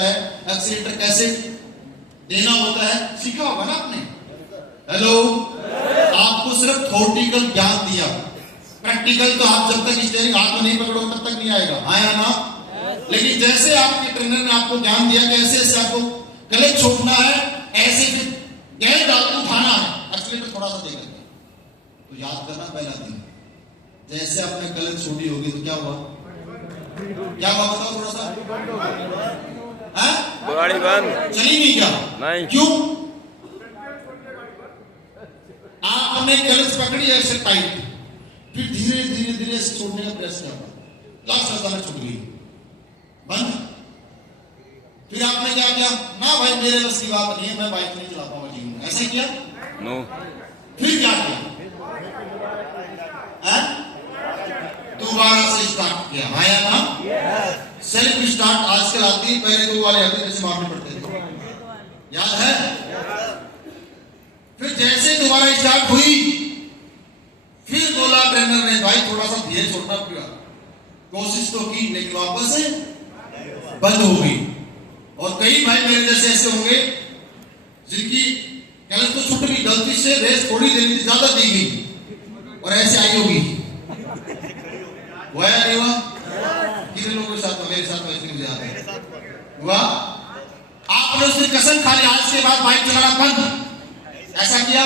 होता है, एक्सीलेटर कैसे देना होता है, सीखा होगा ना आपने। हेलो, आपको सिर्फ थ्योरेटिकल ज्ञान दिया, प्रैक्टिकल तो आप जब तक स्टीयरिंग हाथ में नहीं पकड़ो तब तक नहीं आएगा, आया ना। लेकिन जैसे आपके ट्रेनर ने आपको ज्ञान दिया कि ऐसे ऐसे आपको क्लच छोड़ना है, ऐसे फिर गैस आपको उठाना है, एक्सीलेटर थोड़ा सा देकर के, तो याद करना पहला दिन जैसे आपने क्लच छोड़ी होगी तो क्या हुआ, क्या हुआ बताओ थोड़ा सा, गाड़ी बंद चली नहीं क्या, नहीं, क्यों? आपने क्लच पकड़ी ऐसे टाइट, फिर धीरे धीरे धीरे छोड़ने का प्रयास किया, लास्ट अचानक छूट गई, बंद। फिर आपने क्या किया, ना भाई मेरे बस की बात नहीं है, मैं बाइक नहीं चला पाऊंगा जीवन में, ऐसा किया नो। फिर क्या किया, दोबारा से स्टार्ट किया, आया ना। सेल्फ स्टार्ट आजकल आती है, पहले दो वाले आते जैसे मारने पड़ते थे, याद है। फिर जैसे दोबारा स्टार्ट हुई, फिर बोला ट्रेनर ने भाई थोड़ा सा धीरे छोड़ना पड़ा, कोशिश तो की लेकिन वापस से बंद हो गई। और कई भाई मेरे जैसे ऐसे होंगे जिनकी क्लच तो छूट गई, गलती से रेस थोड़ी देनी थी, ज्यादा दी गई और ऐसे आई होगी, हुआ या नहीं हुआ? कितने लोगों के साथ, मेरे साथ वैसे मुझे याद है हुआ। आपने उसने कसम खा ली आज के बाद बाइक चलाना बंद, ऐसा किया।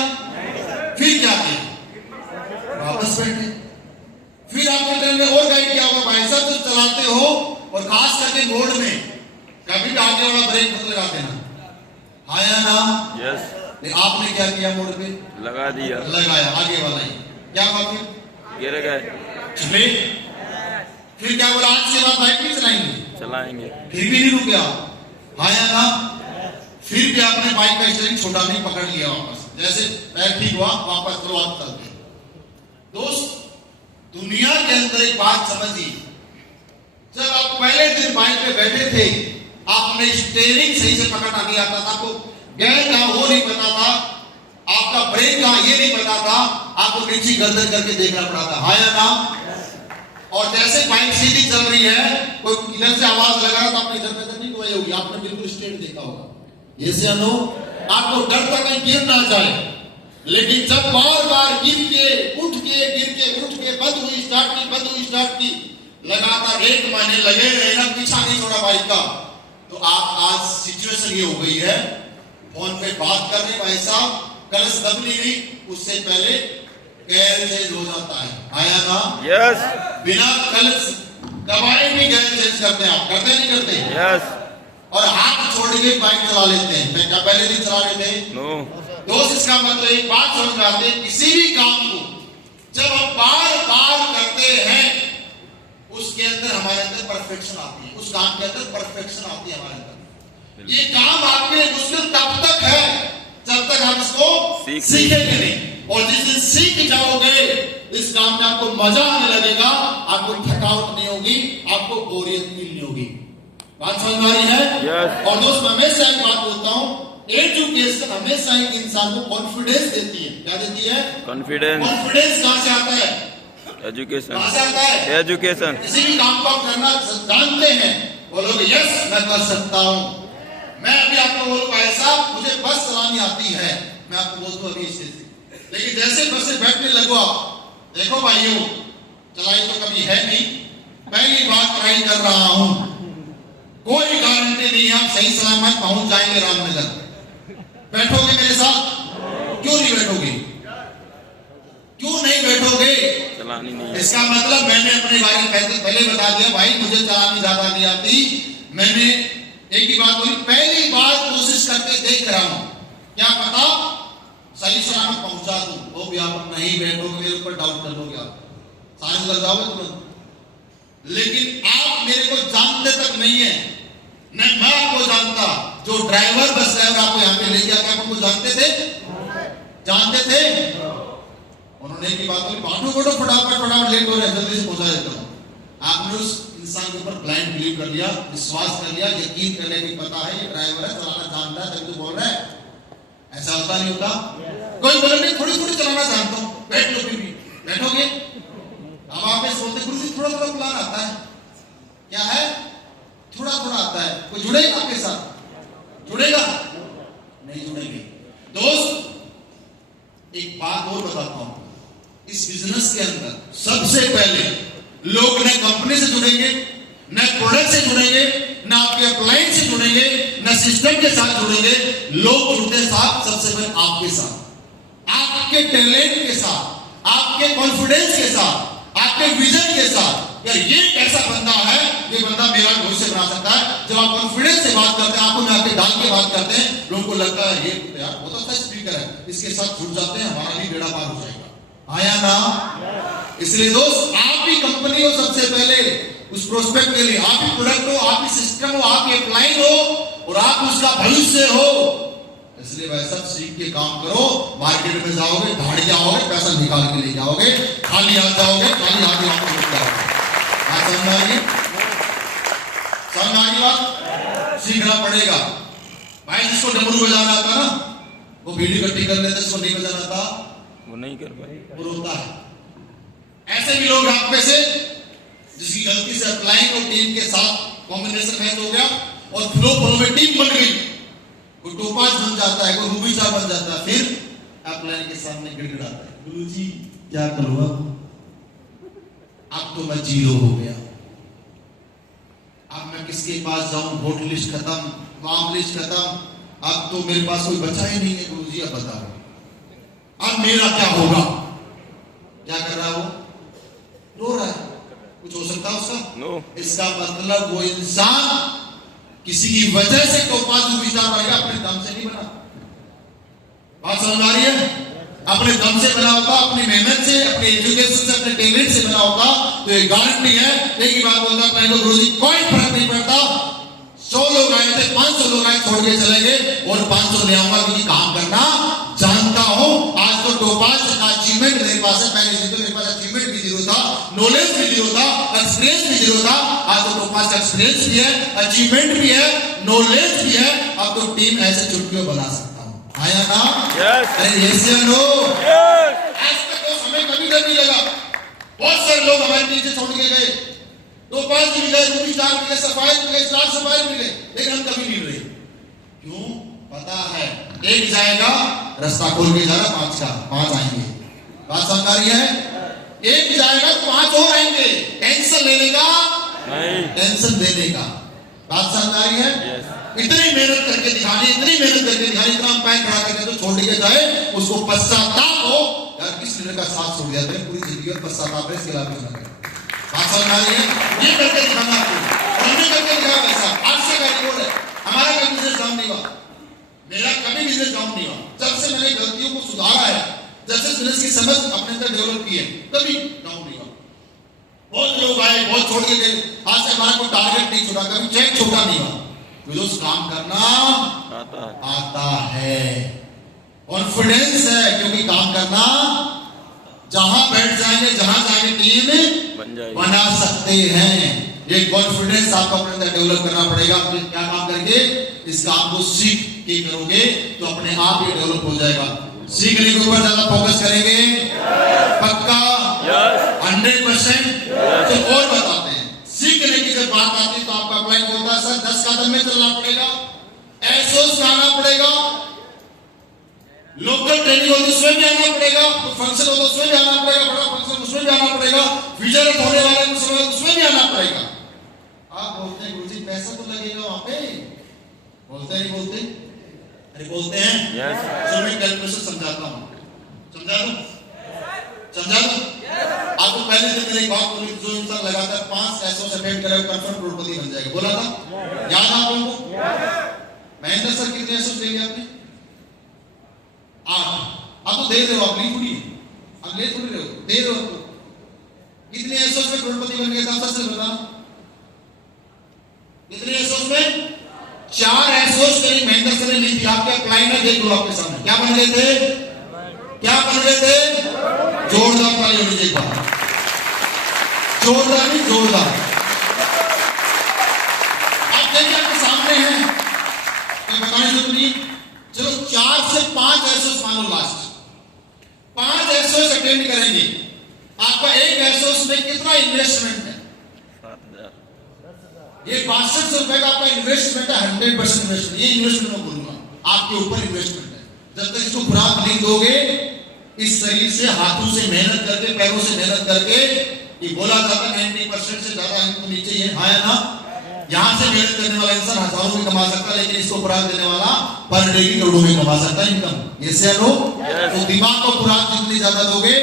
फिर क्या किया, वापस बैठे। फिर आपने ट्रेन में और गाइड किया होगा, भाई साहब जब चलाते हो और खास करके मोड़ में कभी भी आगे वाला ब्रेक मत लगा देना, आया ना। यस, आपने क्या किया, मोड़ पे लगा दिया, लगाया आगे वाला ही, क्या हुआ, फिर गिर गए, चले। फिर क्या बोला, आज के बाद बाइक नहीं चलाएंगे, चलाएंगे, फिर भी नहीं रुक गया, आया ना। फिर भी आपने बाइक का स्टीयरिंग छोटा नहीं पकड़ लिया, वापस जैसे पैर ठीक हुआ वापस चलो आप चलते। दोस्त, दुनिया के अंदर एक बात समझिए, जब आप पहले दिन बाइक पे बैठे थे, आपने स्टीयरिंग सही से पकड़ना नहीं आता था, आपको गैर का वो नहीं पता था, आपका ब्रेक का ये नहीं पता था, आपको नीचे गर्दन करके देखना पड़ा था, आया ना। और जैसे बाइक सीधी चल रही है, कोई इधर से आवाज लगा रहा तो आपने इधर नजर नहीं घुमाई होगी, आपने बिल्कुल स्ट्रेट देखा होगा, ये से अनु आपको डर तक कहीं गिर ना जाए। लेकिन जब बार बार गिर के उठ के बंद हुई स्टार्ट की, लगातार 1 महीने लगे रहे ना, पीछा नहीं छोड़ा बाइक का, तो आप आज सिचुएशन ये हो गई है, फोन पे बात कर रहे भाई साहब, क्लच दब नहीं रही, उससे पहले गैर चेंज हो जाता है, आया ना। यस, बिना क्लच दबाए भी गैर चेंज करते हैं, आप करते नहीं करते? यस। और हाथ छोड़ के बाइक चला लेते हैं, मैं क्या पहले दिन चला लेते हैं? नो। दोस्त, इसका मतलब एक बात समझ में आती है, किसी भी काम को जब हम बार बार करते हैं, उसके अंदर हमारे अंदर परफेक्शन आती है, उस काम के अंदर परफेक्शन आती है हमारे अंदर। ये काम आपके लिए मुश्किल तब तक है जब तक आप इसको सीखेंगे नहीं, और जिस दिन सीख जाओगे इस काम में आपको मजा आने लगेगा, आपको थकावट नहीं होगी, आपको बोरियत फील नहीं होगी। बात समझ में आ रही है? yes. और दोस्त, मैं हमेशा एक बात बोलता हूं, एजुकेशन हमेशा एक इंसान को कॉन्फिडेंस देती है, क्या देती है? कॉन्फिडेंस। कॉन्फिडेंस कहां से आता है? एजुकेशन। कहां से आता है? एजुकेशन। किसी भी काम को आप करना जानते हैं, बोलोगे यस मैं कर सकता हूं। मैं अभी आपको बोलूं भाई साहब मुझे बस चलानी आती है, मैं आपको बोल दूं अभी इससे, लेकिन जैसे बस से बैठने लगो आप, देखो भाइयों, चलाई तो कभी है नहीं, पहली बार ट्राई कर रहा हूं, कोई गारंटी नहीं आप सही सलामत पहुंच जाएंगे रामनगर। बैठोगे मेरे साथ? क्यों नहीं बैठोगे? क्यों नहीं बैठोगे? चलानी नहीं है। इसका मतलब मैंने अपने बारे में पहले बता दिया, भाई मुझे चलानी ज्यादा नहीं आती, मैंने एक ही बात बोली, पहली बार कोशिश करके देख रहा हूं, क्या पता सही सलामत पहुंचा दूं। वो भी आप नहीं बैठोगे, मेरे ऊपर डाउट कर लोगे, आप सारे लग जाओगे तुरंत। लेकिन आप मेरे को जानते तक नहीं है, न मैं आपको जानता, जो ड्राइवर बस ड्राइवर आपको यहाँ पे लेके आके आपको जानते थे, जानते थे, उन्होंने की बात बोली, बाटो फटाफट लेट हो रहे हैं, जल्दी से पहुंचा देता हूं। आपने उस इंसान के ऊपर ब्लाइंड बिलीव कर लिया, विश्वास कर लिया, यकीन कर लिया कि पता है ये ड्राइवर है, चलाना जानता है, तभी तो बोल रहा है। ऐसा होता नहीं होता? कोई बोले नहीं थोड़ी थोड़ी चलाना जानता हूं, बैठ लो, फिर भी बैठोगे। अब आप बोलते गुरु जी थोड़ा थोड़ा प्लान आता है, क्या है? थोड़ा थोड़ा आता है। कोई जुड़ेगा आपके साथ? जुड़ेगा? नहीं जुड़ेंगे। दोस्त एक बात और बताता हूं, इस बिजनेस के अंदर सबसे पहले लोग न कंपनी से जुड़ेंगे, न प्रोडक्ट से जुड़ेंगे, न आपके अप्लायंस से जुड़ेंगे, न सिस्टम के साथ जुड़ेंगे। लोग जुड़ते साथ सबसे पहले आपके साथ, आपके टैलेंट के साथ, आपके कॉन्फिडेंस के साथ, आपके विजन के साथ। यार ये ऐसा बंदा है, ये बंदा मेरा भविष्य बना सकता है। जब आप कॉन्फिडेंस से बात करते हैं, आपको में आके डाल के बात करते हैं, लोगों को लगता है ये यार बहुत अच्छा स्पीकर है, इसके साथ जुड़ जाते हैं, हमारा भी बेड़ा पार हो जाएगा। आया ना? इसलिए दोस्त आप भी कंपनी हो, सबसे पहले उस प्रोस्पेक्ट के लिए आप ही प्रोडक्ट हो, आप ही सिस्टम हो, आप ही क्लाइंट हो और आप उसका भविष्य हो। इसलिए भाई सब सीख के काम करो। मार्केट में जाओगे, भाड़ जाओगे, पैसा निकाल के ले जाओगे, खाली हाथ जाओगे, खाली हाथ आपको लौट जाओगे। समझ आ रही बात? सीखना पड़ेगा भाई। जिसको डमरू बजाना आता ना, वो बीड़ी इकट्ठी कर लेते, जिसको नहीं बजाना आता वो नहीं कर पाए, वो रोता है। ऐसे भी लोग आप में से जिसकी गलती से अप्लाइंग और टीम के साथ कॉम्बिनेशन मैच हो गया और फ्लो में टीम बन गई, कोई टोपाज बन जाता है, कोई रूबी चार बन जाता है, फिर अप्लाइंग के सामने गिड़गिड़ाता है, गुरुजी क्या करूं अब तो मैं जीरो हो गया, अब मैं किसके पास जाऊं, वोट लिस्ट खत्म, नाम लिस्ट खत्म, अब तो मेरे पास कोई बचा ही नहीं है। गुरुजी अब बताओ अब मेरा क्या होगा? क्या कर रहा है वो? रो रहा है। कुछ हो सकता है उसका? नो। इसका मतलब वो इंसान किसी की वजह से टोपाज विचार बनेगा, अपने दम से नहीं बना। बात समझ आ रही है? अपने दम से बना होता, अपनी मेहनत से, अपने एजुकेशन से, अपने टैलेंट से बना होता तो ये गारंटी है। एक ही बात बोलता पहले लोग गुरुजी कोई फर्क नहीं पड़ता, 100 लोग आए थे, 500 लोग आए, छोड़ के चले गए और 500 ले आऊंगा क्योंकि काम करना जानता हूं। आज तो टोपाज का अचीवमेंट मेरे पास है, पहले से तो मेरे पास अचीवमेंट भी जीरो था, नॉलेज भी जीरो था, एक्सपीरियंस भी जीरो था। आज तो टोपाज का एक्सपीरियंस भी है, अचीवमेंट भी है, नॉलेज भी है। अब तो टीम ऐसे चुटकियों बना सकता हूं। आया ना? यस। अरे यस या नो? यस। आज तक तो हमें कभी डर नहीं लगा। बहुत सारे लोग हमारे नीचे छोड़ के गए, टोपाज भी गए, रूबी स्टार भी गए, सफाई भी गए, स्टार सफाई भी गए, लेकिन हम कभी नहीं डरे। क्यों? पता है एक जाएगा, रास्ता खोल के जा रहा, 5 आएंगे। बात समझ आ रही है? एक जाएगा तो 5 और आएंगे। टेंशन लेने का नहीं, टेंशन देने का। बात समझ आ रही है? यस। इतनी मेहनत करके दिखानी, इतनी मेहनत करके दिखानी, इतना पैर खड़ा करके तो छोड़ के जाए, उसको पश्चाताप हो यार किस लीडर का साथ छोड़ दिया था, पूरी जिंदगी में पश्चाताप है, इसके खिलाफ ना करें। बात समझ आ रही है? ये करके दिखाना आपको, हमने करके दिखाया वैसा। आज से का रिकॉर्ड है, हमारा कभी बिजनेस डाउन नहीं हुआ, मेरा कभी बिजनेस डाउन नहीं हुआ। जब से मैंने गलतियों को सुधारा है, जब से बिजनेस की समझ अपने अंदर डेवलप की है, कभी डाउन नहीं हुआ। बहुत लोग आए, बहुत छोड़ के गए, आज से हमारा कोई टारगेट नहीं छोड़ा, कभी चेक छोटा नहीं हुआ। जो काम करना आता है, कॉन्फिडेंस है, क्योंकि काम करना जहां बैठ जाएंगे, जहां जाएंगे टीम बना सकते हैं। ये कॉन्फिडेंस आपको अपने अंदर डेवलप करना पड़ेगा। क्या काम करके? इस काम को सीख के करोगे तो अपने आप ही डेवलप हो जाएगा। सीखने के ऊपर ज्यादा फोकस करेंगे, पक्का? 100%। तो और बताते हैं, सीखने की जब बात आती है तो आपका क्लाइंट बोलता है सर 10 कदम में चलना पड़ेगा, एसोस में आना पड़ेगा, लोकल ट्रेनिंग हो तो उसमें भी आना पड़ेगा, फंक्शन हो तो उसमें भी आना पड़ेगा, बड़ा फंक्शन उसमें भी आना पड़ेगा, विजय होने वाले उसमें भी आना पड़ेगा। आप बोलते हैं गुरुजी पैसा तो लगेगा वहां पे, बोलते नहीं बोलते? अरे बोलते हैं। यस। तो मैं कैलकुलेशन समझाता हूं, समझा दूं? आपको पहले से मैंने एक बात बोली, जो इंसान लगातार 5 ऐसों से पेड करेगा कंफर्म करोड़पति बन जाएगा, बोला था? याद आप लोगों को? महेंद्र सर कितने ऐसों देंगे आपने? 8। आप तो दे रहे हो, आप नहीं थोड़ी, आप ले थोड़ी रहे हो, दे रहे हो। कितने ऐसों में करोड़पति बन गए था? सर बता, कितने ऐसों में? 4 ऐसों मेरी महेंद्र सर ने ली थी। आपके क्लाइंट है, देख लो आपके सामने, क्या बन गए थे? क्या बन गए थे? जोरदार ताली होनी चाहिए, जोरदार नहीं, जोरदार। आप देखिए आपके सामने हैं, कोई बताने जरूरत नहीं। चलो 4 से 5 एसोस मान लो, लास्ट 5 एसोस अटेंड करेंगे, आपका एक एसोस में कितना इन्वेस्टमेंट है? 7,000। ये ₹6500 का आपका इन्वेस्टमेंट है, 100% इन्वेस्टमेंट। ये इन्वेस्टमेंट मैं बोलूंगा, आपके ऊपर इन्वेस्टमेंट है। जब तक इसको खुराक नहीं दोगे, इस शरीर से हाथों से मेहनत करके, पैरों से मेहनत करके, ये बोला जाता 90% से ज्यादा इनको नीचे ही है, हाँ या ना? यहाँ से मेहनत करने वाला इंसान हजारों में कमा सकता है, लेकिन इसको खुराक देने वाला पर डे की करोड़ों में कमा सकता है इनकम। ये से लो, तो दिमाग को खुराक जितनी ज्यादा दोगे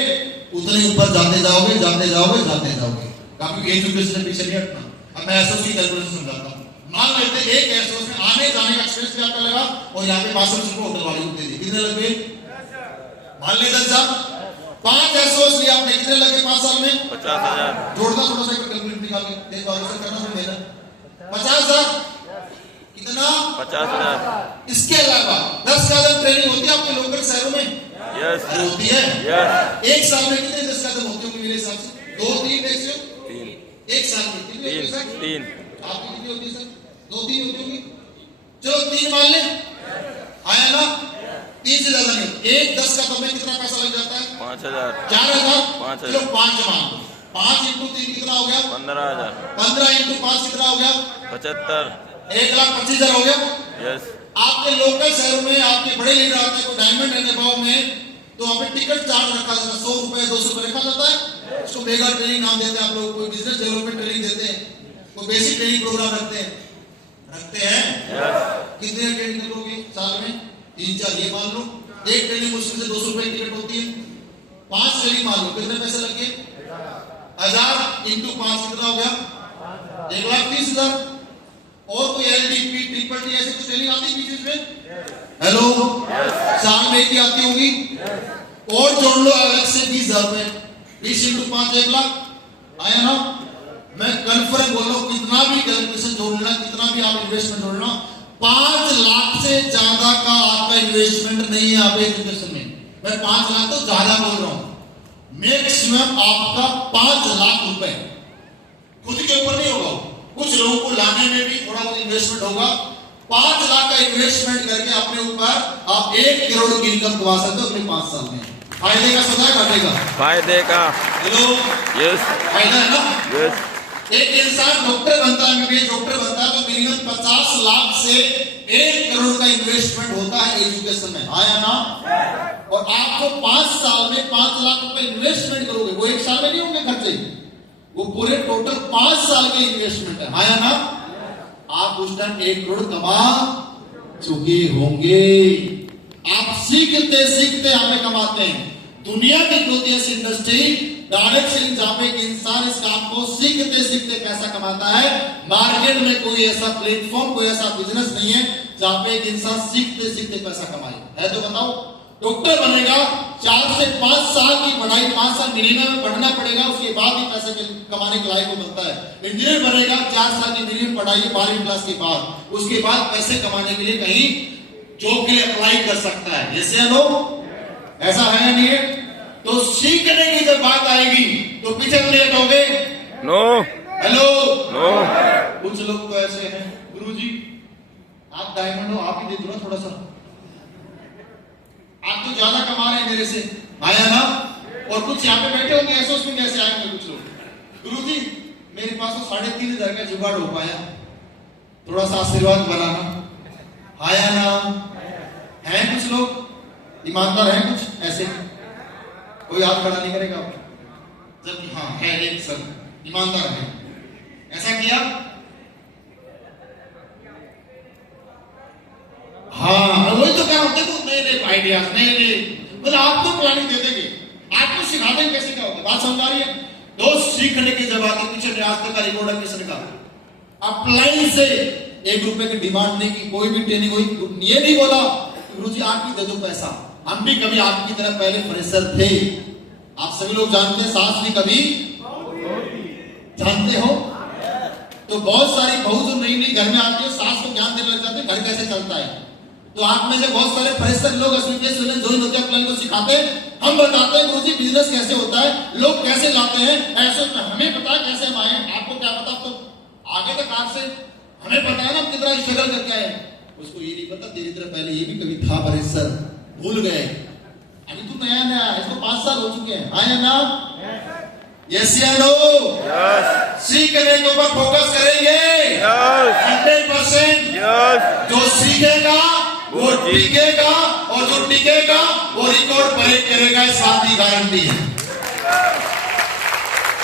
उतने ऊपर जाते जाओगे, जाते जाओगे, जाते जाओगे। काफी एजुकेशन में पीछे नहीं हटना। अब मैं एसओस की कैलकुलेशन समझाता हूँ। मान लेते एक एसओस में आने जाने का एक्सपेंस भी आपका लगा और यहाँ पे 500 को होटल वाले को दे दी, कितने लगे? मान ले 10,000। 5 एसओस लिया आपने, कितने लगे 5 साल में? 50,000। जोड़ना थोड़ा सा कैलकुलेट निकाल के, तेज बाबू से करना पड़ेगा मेहनत। 50,000 कितना? 50,000। इसके अलावा 10 कदम ट्रेनिंग होती है आपके लोकल शहरों में? यस होती है। यस। एक साल में कितने 10 कदम होते होंगे मेरे हिसाब से? 2 3 देखिए। 3 एक साल में कितनी होती है सर? 3 आपकी कितनी होती है सर? 2 3 होती होगी। चलो 3 मान ले, आया ना? 3 से ज्यादा नहीं। एक 10 कदम में कितना पैसा लग जाता है? 5,000। 4,000। 5,000। चलो 5 मान लो। 5 इंटू 3 कितना हो गया? 15,000। 15 इंटू 5 कितना हो गया? 75। 1,25,000 हो गया। यस। आपके लोकल शहरों में आपके बड़े लीडर आते हैं, डायमंड एंड अबाव में, तो वहां पे टिकट चार्ज रखा जाता है, 100 रुपए 200 रुपए रखा जाता है। उसको मेगा ट्रेनिंग नाम देते हैं आप लोग, कोई बिजनेस डेवलपमेंट ट्रेनिंग देते हैं, कोई बेसिक ट्रेनिंग प्रोग्राम रखते हैं। कितने ट्रेनिंग करोगे साल में? 3-4 ये मान लो। एक ट्रेनिंग मुश्किल से 200 रुपए टिकट होती है। 5 ट्रेनिंग मान लो, कितने पैसे लगे? 1000 इंटू 5 कितना हो गया? 1,30,000। और कोई LDP ट्रिपल टी ऐसे कुछ ट्रेनिंग आती है बीच में? हेलो, साल में ही आती होगी। और जोड़ लो अलग से 20,000 रुपए। 20 इंटू 5 1,00,000 आया ना? मैं कन्फर्म बोल रहा हूं, कितना भी कैलकुलेशन जोड़ लेना, कितना भी आप इन्वेस्टमेंट जोड़ लेना, 5 लाख से ज्यादा का आपका इन्वेस्टमेंट नहीं है आप एजुकेशन में। मैं 5 लाख तो ज्यादा बोल रहा हूं, मैक्सिमम आपका 5 लाख रुपए खुद के ऊपर नहीं होगा, कुछ लोगों को लाने में भी थोड़ा बहुत इन्वेस्टमेंट होगा। 5 लाख का इन्वेस्टमेंट करके अपने ऊपर आप 1 करोड़ की इनकम कमा सकते हो अपने 5 साल में। फायदे का सौदा है, घाटे का? फायदे का। हेलो, यस फायदा है ना? यस। एक इंसान डॉक्टर बनता है, डॉक्टर बनता है तो मिनिमम 50 लाख से 1 करोड़ का इन्वेस्टमेंट होता है एजुकेशन में, आया ना? और आपको 5 साल में 5 लाख रुपए इन्वेस्टमेंट करोगे, वो 1 साल में नहीं होंगे खर्चे, वो पूरे टोटल 5 साल के इन्वेस्टमेंट है, आया ना? आप उस टाइम 1 करोड़ कमा चुके होंगे। आप सीखते सीखते हमें कमाते हैं। दुनिया की ग्रोथियस इंडस्ट्री डायरेक्ट सेलिंग, जहां पे इंसान इस काम को सीखते सीखते पैसा कमाता है। मार्केट में कोई ऐसा प्लेटफॉर्म, कोई ऐसा बिजनेस नहीं है जहां पे एक इंसान सीखते सीखते पैसा कमाए। है तो बताओ, डॉक्टर बनेगा 4 से 5 साल की पढ़ाई, 5 साल मिनिमम पढ़ना पड़ेगा, उसके बाद ही पैसे कमाने के लायक हो बनता है। इंजीनियर बनेगा 4 साल की मिनिमम पढ़ाई 12वीं क्लास के बाद, उसके बाद पैसे कमाने के लिए कहीं जॉब के लिए अप्लाई कर सकता है। जैसे लोग ऐसा है नहीं है? तो सीखने की जब बात आएगी तो पीछे नहीं हटोगे। नो। Hello, no. कुछ लोग तो ऐसे हैं, गुरुजी आप डायमंड हो, आप ही दे दो ना थोड़ा सा, आप तो ज्यादा कमा रहे हैं मेरे से, आया ना? और कुछ यहाँ पे बैठे होंगे ऐसे, उसमें कैसे आएंगे कुछ लोग, गुरुजी मेरे पास तो 3,500 का जुगाड़ हो पाया, थोड़ा सा आशीर्वाद बनाना, आया ना? है कुछ लोग ईमानदार हैं, कुछ ऐसे, कोई हाथ खड़ा नहीं करेगा जबकि हाँ है एक सर ईमानदार है, ऐसा किया। हाँ वही तो कह रहा हूं, देखो नए नए आइडियाज, नए नए, मतलब आपको प्लानिंग दे देंगे, आपको सिखा देंगे कैसे क्या होगा। बात समझ आ रही है? दोस्त सीखने की जब आती, पीछे आज तक का रिकॉर्ड है किसने का, अप्लाई से 1 रुपए की डिमांड नहीं की, कोई भी ट्रेनिंग हुई, ये नहीं बोला गुरुजी आप ही दे दो पैसा। हम भी कभी आपकी तरह पहले फ्रेशर थे, आप सभी लोग जानते हैं, सास भी कभी जानते हो। तो बहुत सारी बहू जो नई नई घर में आती है, सास को ज्ञान देने लग जाते हैं घर कैसे चलता है। तो आप में से बहुत सारे फ्रेशर लोग ज्वाइन होते हैं, प्लान को सिखाते हैं, हम बताते हैं गुरुजी बिजनेस कैसे होता है, लोग कैसे लाते हैं, ऐसे हमें पता है कैसे हम आए, आपको क्या पता? तो आगे तक आपसे हमें पता है ना हम कितना स्ट्रगल करके आए, उसको ये नहीं पता तेरी तरह पहले ये भी कभी था फ्रेशर, भूल गए, अभी तू नया नया, इसको 5 साल हो चुके हैं, आया ना? यस या नो? यस सीखने के ऊपर फोकस करेंगे यस 100%। यस जो सीखेगा वो टिकेगा और जो टिकेगा वो रिकॉर्ड ब्रेक करेगा, इस बात की गारंटी है।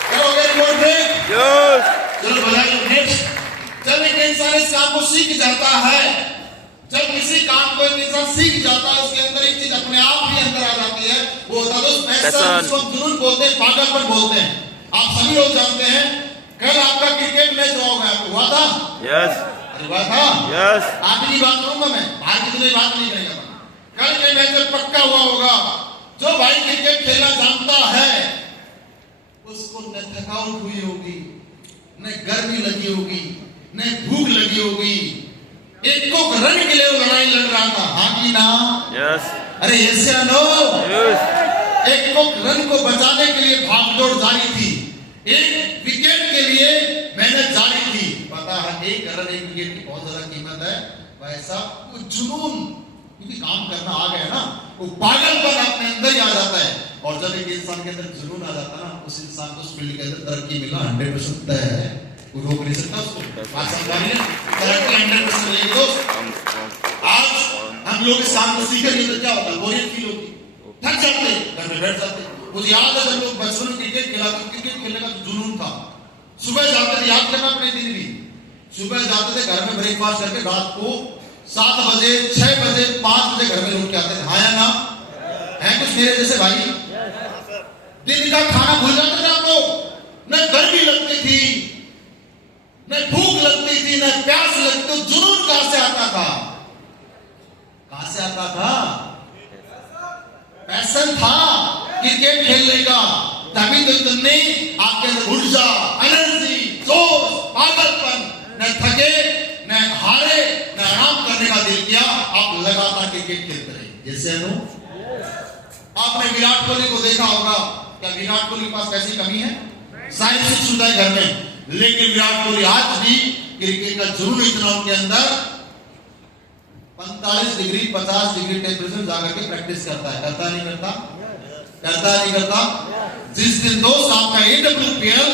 करोगे रिकॉर्ड ब्रेक? यस चलो बताइए नेक्स्ट। जब एक इंसान इस काम को सीख जाता है, जब किसी काम को एक इंसान सीख जाता है, उसके अंदर एक चीज अपने आप ही अंदर आ जाती है, वो होता है पैशन, जिसको हम जुनून बोलते हैं, पागलपन बोलते हैं। आप सभी लोग जानते हैं, कल आपका क्रिकेट मैच हुआ था? यस अरे हुआ था? यस आज की बात करूंगा मैं, बाहर की तुम्हें बात नहीं करेगा। कल के मैच में पक्का हुआ होगा, जो भाई क्रिकेट खेलना जानता है उसको न थकावट हुई होगी, न गर्मी लगी होगी, न भूख लगी होगी। एक को रन के लिए वो लड़ाई लड़ रहा था, हाँ की ना? यस अरे यस या नो? यस एक को रन को बचाने के लिए भागदौड़ जारी थी, एक विकेट के लिए मेहनत जारी थी। पता है एक रन एक विकेट की बहुत ज्यादा कीमत है। वैसा वो जुनून, क्योंकि काम करना आ गया ना, वो पागलपन अपने अंदर ही आ जाता है। और जब एक इंसान के अंदर जुनून आ जाता है ना, उस इंसान को उस फील्ड के अंदर तरक्की मिलना 100% तय है, कोई रोक नहीं सकता उसको। बात समझाइए, तरक्की 100% मिलेगी दोस्त। आज हम लोग इस काम को सीखेंगे तो क्या होता है, बोरियत फील होती, थक जाते, घर में बैठ जाते। मुझे याद है जब लोग बचपन में क्रिकेट खेला, तो क्रिकेट खेलने का जुनून था। सुबह जाते थे, याद करना अपने दिन भी, सुबह जाते थे घर में ब्रेकफास्ट करके, रात को 7 बजे 6 बजे 5 बजे घर में लौट के आते थे। हाँ या ना? है कुछ मेरे जैसे भाई? दिन का खाना भूल जाते थे आप लोग, न गर्मी लगती थी, न भूख लगती थी, न प्यास लगती। जुनून कहां से आता था? कहां से आता था? पैशन था क्रिकेट खेलने का, तभी तो तुमने आपके अंदर ऊर्जा, एनर्जी, जोश, पागलपन, न थके न हारे न आराम करने का दिल किया, आप लगातार क्रिकेट खेलते रहे। जैसे आपने विराट कोहली को देखा होगा, क्या विराट कोहली के पास पैसे की कमी है? साइंस शुदा है घर में, लेकिन विराट कोहली आज भी क्रिकेट का जुनून इतना उनके अंदर 45 डिग्री 50 डिग्री टेम्परेचर जाकर के प्रैक्टिस करता है। करता नहीं करता? करता नहीं करता? जिस दिन दोस्त आपका AWPL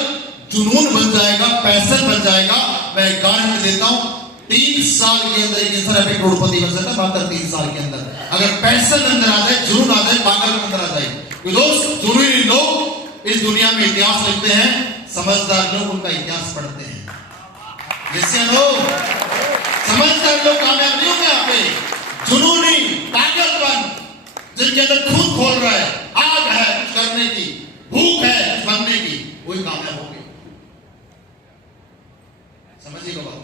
जुनून बन जाएगा, पैशन बन जाएगा, मैं गारंटी देता हूं 3 साल के अंदर एक इंसान अपने करोड़पति बन सकता है। मात्र 3 साल के अंदर अगर पैशन अंदर आ जाए, जुनून आ जाए, पागल अंदर आ जाए। तो दोस्त जुनूनी लोग इस दुनिया में इतिहास लिखते हैं, समझदार लोग उनका इतिहास पढ़ते हैं। जैसे लोग समझदार लोग कामयाब नहीं होंगे, यहाँ पे जुनूनी पागलपन जिनके अंदर खून खोल रहा है, आग है कुछ करने की, भूख है कुछ बनने की, वही कामयाब होंगे। समझिएगा बात।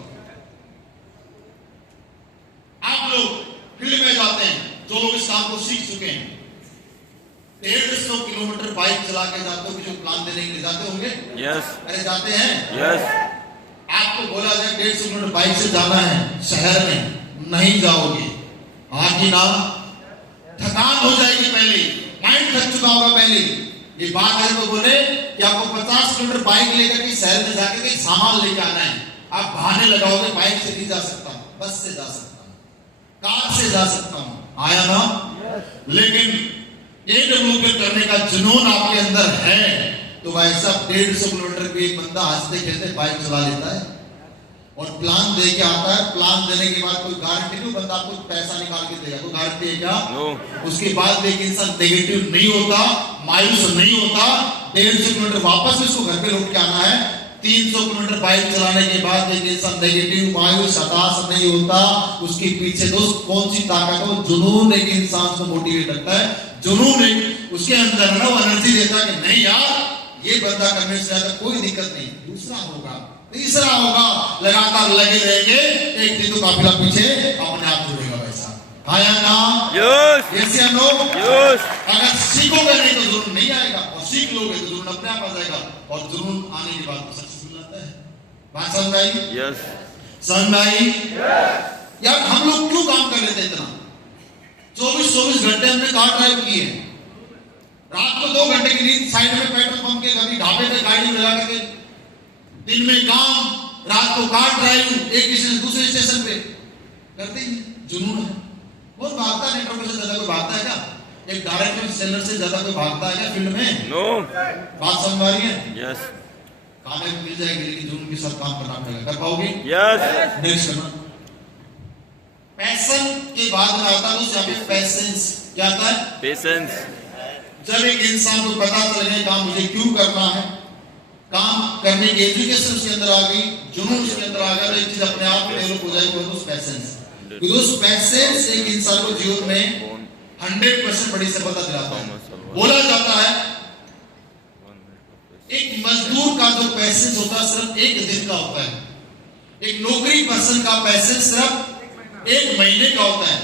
आप लोग फील्ड में जाते हैं, जो लोग इस काम को सीख चुके हैं, 150 किलोमीटर बाइक चला के जाते हो, जो प्लान देने के लिए जाते होंगे? यस अरे जाते हैं? यस आपको बोला जाए 150 किलोमीटर बाइक से जाना है शहर में, नहीं जाओगे। हाँ की ना? थकान हो जाएगी, पहले माइंड थक चुका होगा पहले। ये बात है तो बोले कि आपको 50 किलोमीटर बाइक लेकर के शहर में जाकर के सामान लेके आना है, आप बहाने लगाओगे, बाइक से नहीं जा सकता, बस से जा सकता हूं, कार से जा सकता हूं। आया ना? लेकिन AWPL करने का जुनून आपके अंदर है तो भाई साहब 150 किलोमीटर भी एक बंदा हंसते खेलते बाइक चला लेता है और प्लान दे के आता है। प्लान देने के बाद कोई गारंटी नहीं बंदा आपको पैसा निकाल के देगा, कोई गारंटी है क्या? उसके बाद भी एक इंसान नेगेटिव नहीं होता, मायूस नहीं होता। 150 किलोमीटर वापस भी उसको घर पे लौट के आना है। 300 किलोमीटर बाइक चलाने के बाद एक इंसान नेगेटिव मायूस हताश नहीं होता। उसके पीछे दोस्त कौन सी ताकत है? जुनून एक इंसान को मोटिवेट करता है। जुनून एक उसके अंदर ना वो एनर्जी देता है कि नहीं यार ये बंदा करने से ज्यादा कोई दिक्कत नहीं, दूसरा होगा, तीसरा होगा, लगातार लगे रहेंगे, एक दिन तो काफिला पीछे अपने आप जुड़ेगा। वैसा आया ना? यस या नो? अगर सीखोगे नहीं तो जुनून नहीं आएगा, और सीख लोगे तो जुनून अपने आप आ जाएगा, और जुनून आने के बाद सक्सेस मिल जाता है। बात समझ आई? यस समझ आई? यार हम लोग क्यों काम कर लेते इतना? 24 घंटे हमने कार ड्राइव की है, रात को 2 घंटे की नींद, साइड में पेट्रोल पंप के कभी ढाबे पे गाड़ी लगा करके, दिन में काम, रात को कार ड्राइव, एक स्टेशन दूसरे स्टेशन पे करते ही जुनून है। बहुत भागता है, नेटवर्क से ज्यादा कोई भागता है क्या? एक डायरेक्टर सेलर से ज्यादा कोई भागता है क्या फील्ड में? No. बात समझ में आ रही है? Yes. कामयाबी मिल जाएगी लेकिन जुनून के साथ काम करना पड़ेगा। कर पाओगे? Yes. नेक्स्ट करना। पैशन के बाद में आता है यहाँ पे पैसेंस। क्या आता है? Patience. जब एक इंसान को पता चल गया काम मुझे क्यों करना है, काम करने की एजुकेशन उसके अंदर आ गई, जुनून उसके अंदर आ गया, तो एक चीज अपने आप में डेवलप हो जाएगी, वो पैसेंस। क्योंकि उस पैसेंस एक इंसान को जीवन में 100% बड़ी सफलता दिलाता है। बोला जाता है एक मजदूर का जो पैसेंस होता है सिर्फ एक दिन का होता है, एक नौकरी पर्सन का पैसेंस सिर्फ एक महीने का होता है,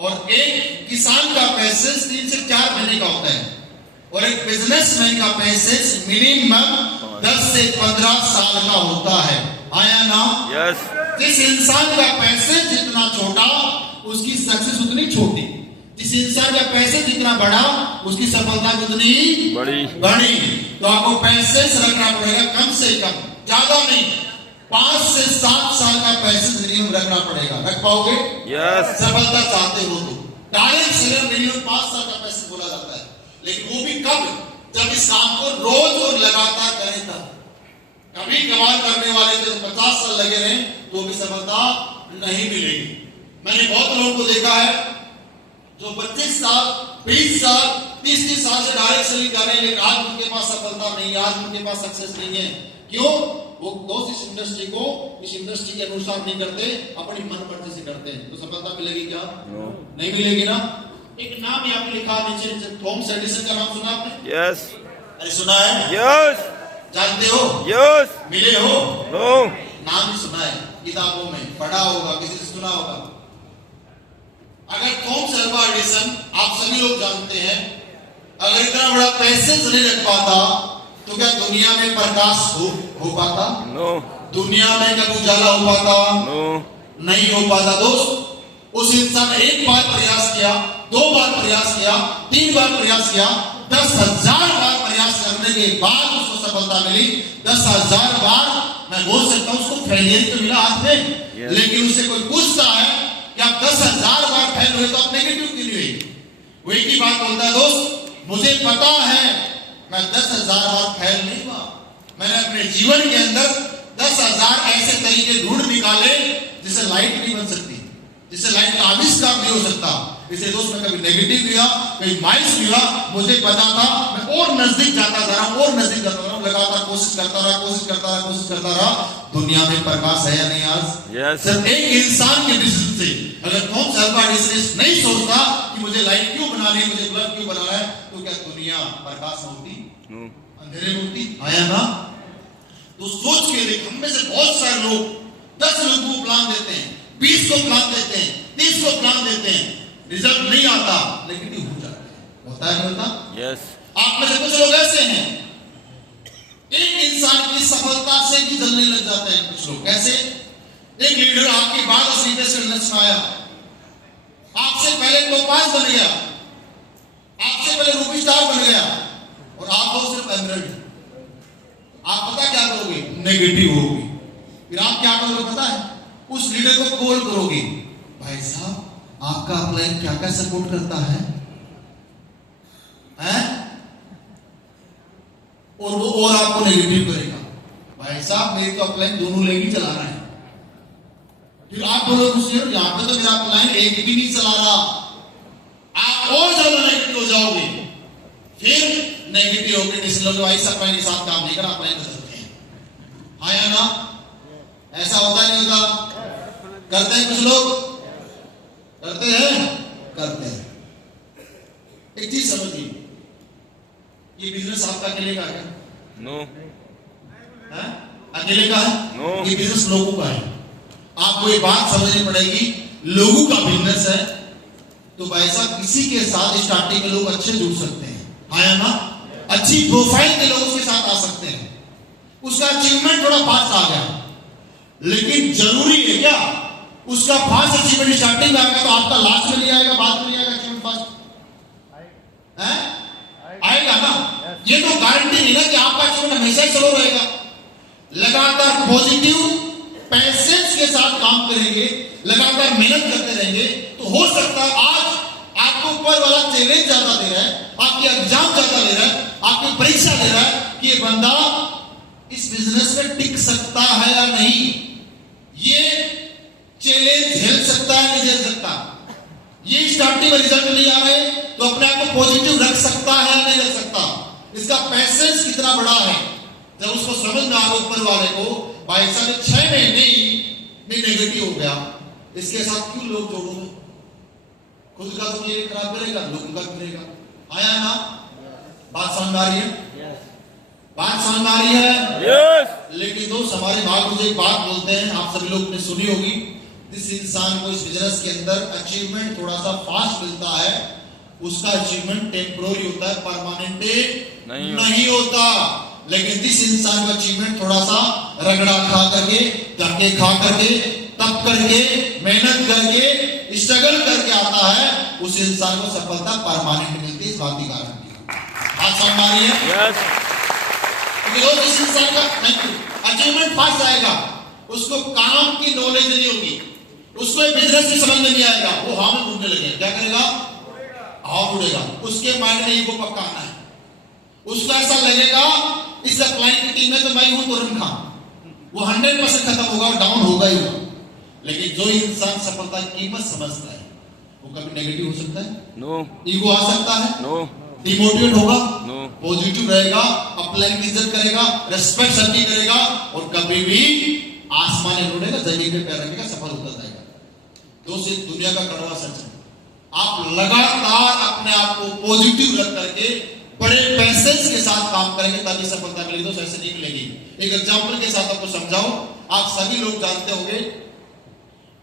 और एक किसान का पैसेंस 3 से 4 महीने का होता है, और एक बिजनेसमैन का पैसेंस मिनिमम 10 से 15 साल का होता है। आया ना? Yes. जिस इंसान का पैसेंस जितना छोटा उसकी सक्सेस उतनी छोटी, जिस इंसान का पैसेंस जितना बड़ा उसकी सफलता उतनी बड़ी। तो आपको पैसेंस रखना पड़ेगा, कम से कम, ज्यादा नहीं, 5 से 7 साल का पैसेंस मिनिमम रखना पड़ेगा। रख पाओगे? Yes. सफलता चाहते हो तो डायरेक्ट सेलर मिनिमम 5 साल का पैसेंस बोला जाता है, लेकिन वो भी कब? जब इस काम को रोज और लगातार करें तब। कभी कभार करने वाले जो 50 साल लगे रहे तो भी सफलता नहीं मिलेगी। मैंने बहुत लोगों को देखा है जो 25 साल 20 साल 30 साल से डायरेक्ट सेलिंग कर रहे हैं, लेकिन आज उनके पास सफलता नहीं है, आज उनके पास सक्सेस नहीं है। क्यों? वो दोस्त इस इंडस्ट्री के अनुसार नहीं करते, अपनी मन मर्जी से करते हैं। तो सफलता मिलेगी क्या? नहीं मिलेगी ना। एक नाम यहाँ पे लिखा नीचे, थॉमस एडिसन का नाम सुना आपने? Yes. अरे सुना है? Yes. जानते हो? Yes. मिले हो? No. नाम ही सुना है, किताबों में पढ़ा होगा, किसी से सुना होगा। अगर थॉमस अल्वा एडिसन, आप सभी लोग जानते हैं, अगर इतना बड़ा पैसेंस नहीं रख पाता तो क्या दुनिया में प्रकाश हो पाता? No. दुनिया में कभी उजाला हो पाता? No. नहीं हो पाता। दोस्त, उस इंसान ने 1 बार प्रयास किया, 2 बार प्रयास किया, 3 बार प्रयास किया, 10,000 बार प्रयास करने के बाद उसको सफलता मिली। 10,000 बार मैं बोल सकता हूं उसको फेलियर तो मिला हाथ में, लेकिन उससे कोई पूछता है कि आप 10,000 बार फेल हुए तो आप नेगेटिव क्यों नहीं हुए? वो एक ही बात बोलता है, दोस्त मुझे पता है मैं 10,000 बार फेल नहीं हुआ, मैंने अपने जीवन के अंदर 10,000 ऐसे तरीके ढूंढ निकाले जिससे लाइट नहीं बन सकती, जिससे लाइट का आविष्कार नहीं हो सकता। इसलिए दोस्त मैं कभी नेगेटिव नहीं हुआ, कभी माइनस नहीं हुआ, मुझे पता था, मैं और नजदीक जाता जा रहा हूं, और नजदीक जाता जा रहा हूं, लगातार कोशिश करता रहा। दुनिया में प्रकाश है या नहीं आज? Yes. सिर्फ एक इंसान के डिसीजन से। अगर थॉमस अल्वा एडिसन नहीं सोचता कि मुझे लाइट क्यों बनानी है, मुझे बल्ब क्यों बनाना है, तो क्या दुनिया प्रकाश होती? No. अंधेरे में होती? आया ना? तो सोच के देख, हम में से बहुत सारे लोग 10 लोगों को प्लान देते हैं, 20 को प्लान देते हैं, 30 को प्लान देते हैं, रिजल्ट नहीं आता, नेगेटिव हो जाते हैं। होता है नहीं होता? Yes. आप में से कुछ लोग ऐसे हैं, एक इंसान की सफलता से भी जलने लग जाते हैं कुछ लोग। कैसे? एक लीडर आपके बाद सीधे से आया, आपसे पहले टोपाज बन गया, आपसे पहले रूबी स्टार बन गया, और आप लोग सिर्फ एमरल्ड। आप पता क्या करोगे? नेगेटिव होगी। फिर आप क्या करोगे पता है? उस लीडर को कॉल करोगे, भाई साहब आपका अपलाइन क्या क्या सपोर्ट करता है? और वो और आपको नेगेटिव करेगा, भाई साहब मेरी तो अपलाइन दोनों लेग ही चला रहा है। फिर आप बोलो उससे, यहाँ पे तो मेरा अपलाइन एक भी नहीं चला रहा, आप और ज्यादा नेगेटिव हो जाओगे। फिर नेगेटिव होकर डिसीजन लोगे, भाई सब अपलाइन के साथ काम नहीं करना, अपलाइन कर सकते हैं। हाँ या ना? ऐसा होता है नहीं होता? करते हैं कुछ लोग, करते हैं। एक चीज समझिए, ये बिजनेस आपका अकेले का है? No. अकेले का है? No. ये बिजनेस लोगों का है। आपको ये बात समझनी पड़ेगी, लोगों का बिजनेस है तो भाई साहब किसी के साथ स्टार्टिंग में लोग अच्छे जुड़ सकते हैं, हाँ या ना? अच्छी प्रोफाइल के लोग उसके साथ आ सकते हैं, उसका अचीवमेंट थोड़ा फास्ट आ गया, लेकिन जरूरी है क्या उसका फास्ट अचीवमेंट स्टार्टिंग में आएगा तो आपका लास्ट में नहीं आएगा, बाद में नहीं आएगा अचीवमेंट फास्ट? आएगा ना? ये तो गारंटी नहीं ना कि आपका अचीवमेंट हमेशा ही चलो रहेगा। लगातार पॉजिटिव पैसेंस के साथ काम करेंगे, लगातार मेहनत करते रहेंगे तो हो सकता है आज आप आपको ऊपर वाला चैलेंज ज्यादा दे रहा है, आपके एग्जाम ज्यादा ले रहा है, आपकी परीक्षा ले रहा है कि ये बंदा इस बिजनेस में टिक सकता है या नहीं, ये चैलेंज झेल सकता है नहीं झेल सकता, ये स्टार्टिंग में रिजल्ट नहीं आ रहे तो अपने आप को पॉजिटिव रख सकता है नहीं रख सकता, इसका पैसेंस कितना बड़ा है। जब उसको समझ में आ गया ऊपर वाले को, भाई साहब 6 महीने ही में नेगेटिव हो गया, इसके साथ क्यों लोग जोड़ोगे, खुद का तो ये खराब करेगा, लोगों का करेगा। आया ना बात समझ आ रही है, बात समझ आ रही है। यस लेकिन दोस्त हमारे भाग मुझे एक बात बोलते हैं, आप सभी लोग ने सुनी होगी, जिस इंसान को इस बिजनेस के अंदर अचीवमेंट थोड़ा सा फास्ट मिलता है, उसका अचीवमेंट टेम्पोररी होता है, परमानेंट नहीं होता। लेकिन जिस इंसान का अचीवमेंट थोड़ा सा रगड़ा खा करके, धक्के खा करके, तप करके, मेहनत करके, स्ट्रगल करके आता है, उस इंसान को सफलता परमानेंट मिलती है। इस बात की गारंटी बात समझ आ रही है। यस जिस इंसान का अचीवमेंट फास्ट आएगा, उसको काम की नॉलेज नहीं होगी, उसको बिजनेस भी समझ में नहीं आएगा, वो हाँ में ढूंढने लगे, क्या करेगा, हाँ उड़ेगा, उसके माइंड में ईगो पक्का आना है, उसको ऐसा लगेगा इस क्लाइंट की टीम में तो मैं हूं तुरंत खां, वो 100% खत्म होगा और डाउन होगा ही होगा। लेकिन जो इंसान सफलता की कीमत समझता है, वो कभी नेगेटिव हो सकता है, नो ईगो आ सकता है, नो डिमोटिवेट होगा, नो पॉजिटिव रहेगा, अपलाइन की इज्जत करेगा, रेस्पेक्ट सबकी करेगा, और कभी भी आसमान नहीं ढूंढेगा, जमीन पे पैर रखेगा, सफल होता जाएगा। दोस्त ये दुनिया का कड़वा सच है, आप लगातार अपने आप को पॉजिटिव रख करके बड़े पैसेंस के साथ काम करेंगे ताकि सफलता मिलेगी। दोस्त ऐसे नहीं मिलेगी। एक एग्जांपल के साथ आपको समझाओ, आप सभी लोग जानते होंगे,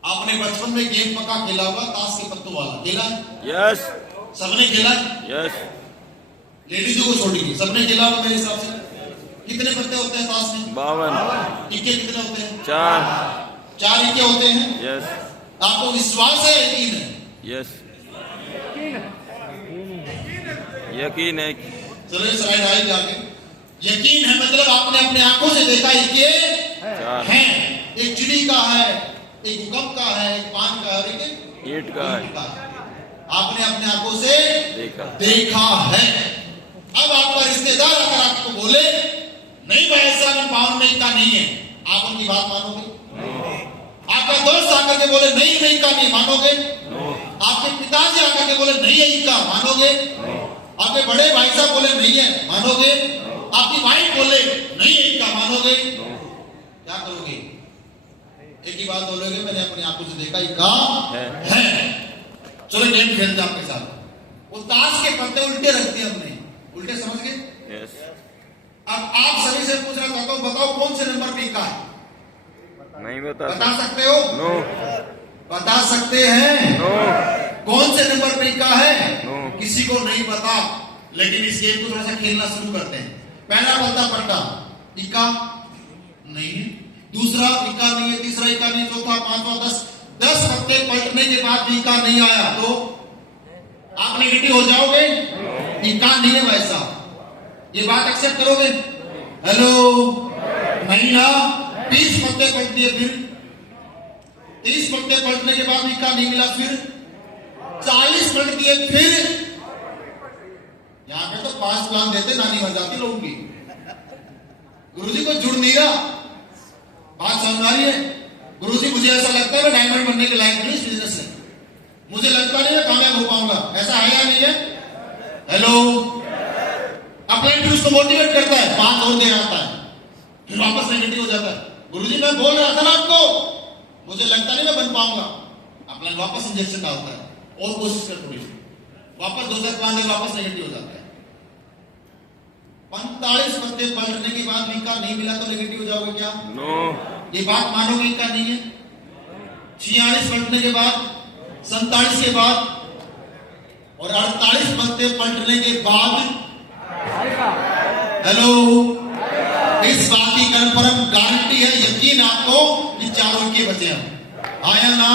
आपने बचपन में गेम पक्का खेला होगा, ताश के पत्तों वाला खेला है, यस सबने खेला है, यस लेडीजों को छोड़िए सबने खेला होगा मेरे हिसाब से। कितने पत्ते होते हैं ताश में, 52 इक्के कितने होते हैं, 4 4 इक्के होते हैं। यस आपको विश्वास है, यकीन है, यस यकीन है। चलो स्लाइड आएगी आगे। यकीन है मतलब आपने अपने आंखों से देखा इक्के हैं, एक चिड़ी का है, एक भूकंप का है, एक पान का है, एक ईंट का है, आपने अपने आंखों से देखा है। अब आपका रिश्तेदार अगर आपको बोले नहीं भाई ऐसा में पावन में इक्का नहीं है, आप उनकी बात मानोगे? आपका दोस्त आकर के बोले नहीं नहीं इक्का नहीं, मानोगे? आपके पिताजी आकर के बोले नहीं है इक्का, मानोगे? आपके बड़े भाई साहब बोले नहीं है, मानोगे? आपकी वाइफ बोले नहीं है इक्का, मानोगे? क्या करोगे? एक ही बात बोलोगे, मैंने अपनी आंखों से देखा इक्का है। चलो गेम खेलते आपके साथ। वो ताश के पत्ते उल्टे रख दिए हमने, उल्टे समझ गए? यस अब आप सभी से पूछना चाहता हूं, बताओ कौन से नंबर पे इक्का है? नहीं बता सकते हो? नो बता सकते हैं? नो कौन से नंबर पे इक्का है? नो किसी को नहीं पता, लेकिन इस गेम को थोड़ा सा खेलना शुरू करते हैं। पहला पत्ता पलटा, इक्का नहीं है, दूसरा इक्का नहीं है, तीसरा इक्का नहीं, चौथा, पांचवा, 10 पत्ते पलटने के बाद भी इक्का नहीं आया तो आप नेगेटिव हो जाओगे? इक्का नहीं है भाई साहब, ये बात एक्सेप्ट करोगे? हेलो नहीं ना। 20 पत्ते पलट दिए, फिर 30 पत्ते पलटने के बाद इक्का नहीं मिला, फिर 40 पलट दिए, फिर यहां पे तो 5 प्लान देते नानी मर जाती लोगों की। गुरुजी को जुड़ नहीं रहा, बात समझ आ रही है? गुरुजी मुझे ऐसा लगता है मैं डायमंड बनने के लायक नहीं इस बिजनेस में, मुझे लगता नहीं मैं कामयाब हो पाऊंगा, ऐसा है या नहीं है? हेलो अपलाइन फिर उसको मोटिवेट करता है, 5 और दे आता है, फिर वापस नेगेटिव हो जाता है। गुरुजी मैं बोल रहा था ना आपको, मुझे लगता नहीं मैं बन पाऊंगा, अपलाइन वापस इंजेक्शन डालता है और कोशिश कर थोड़ी, वापस 2-4 प्लान दे, वापस नेगेटिव हो जाता है। 45 पत्ते पलटने के बाद भी इक्का नहीं मिला तो नेगेटिव हो जाओगे क्या? नो ये बात मानोगे इक्का नहीं है? 46 पलटने के बाद, 47 के बाद और 48 पत्ते पलटने के बाद, हेलो इस बात की कन्फर्म गारंटी है, यकीन आपको कि 4 के बचे हैं, आया ना?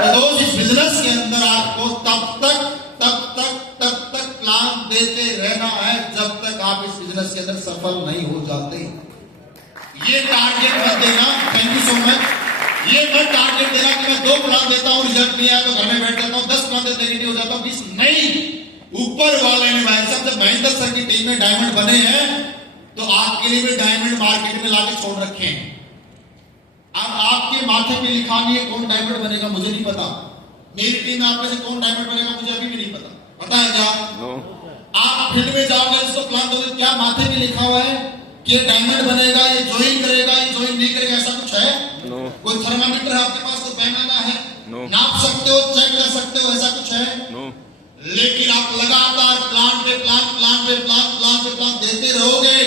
तो दोस्त इस बिजनेस के अंदर आपको तब तक प्लान देते रहना है जब तक आप इस बिजनेस के अंदर सफल नहीं हो जाते। ये टारगेट मत देना, थैंक यू सो मच, ये मत टारगेट देना कि मैं 2 प्लान देता हूं रिजल्ट नहीं आया तो घर में बैठ जाता हूं, 10 प्लान देते नेगेटिव हो जाता हूं, 20 नहीं ऊपर वाले ने भाई साहब जब महेंद्र सर की टीम में डायमंड बने हैं तो आपके लिए भी डायमंड मार्केट में लाके छोड़ रखे हैं। अब आपके माथे पे लिखा नहीं है कौन डायमंड बनेगा, मुझे नहीं पता। मेरी टीम में आप में से कौन डायमंड बनेगा मुझे अभी भी नहीं पता। पता है क्या? नो। आप फील्ड में जाओगे इसको प्लान दोगे, क्या माथे में लिखा हुआ है कि ये डायमंड बनेगा, ये ज्वाइन करेगा, ये ज्वाइन नहीं करेगा, ऐसा कुछ है? नो। कोई थर्मामीटर है आपके पास, कोई पैमाना है? नो। नाप सकते हो, चेक कर सकते हो, ऐसा कुछ है? नो। लेकिन आप लगातार प्लान पे प्लान देते रहोगे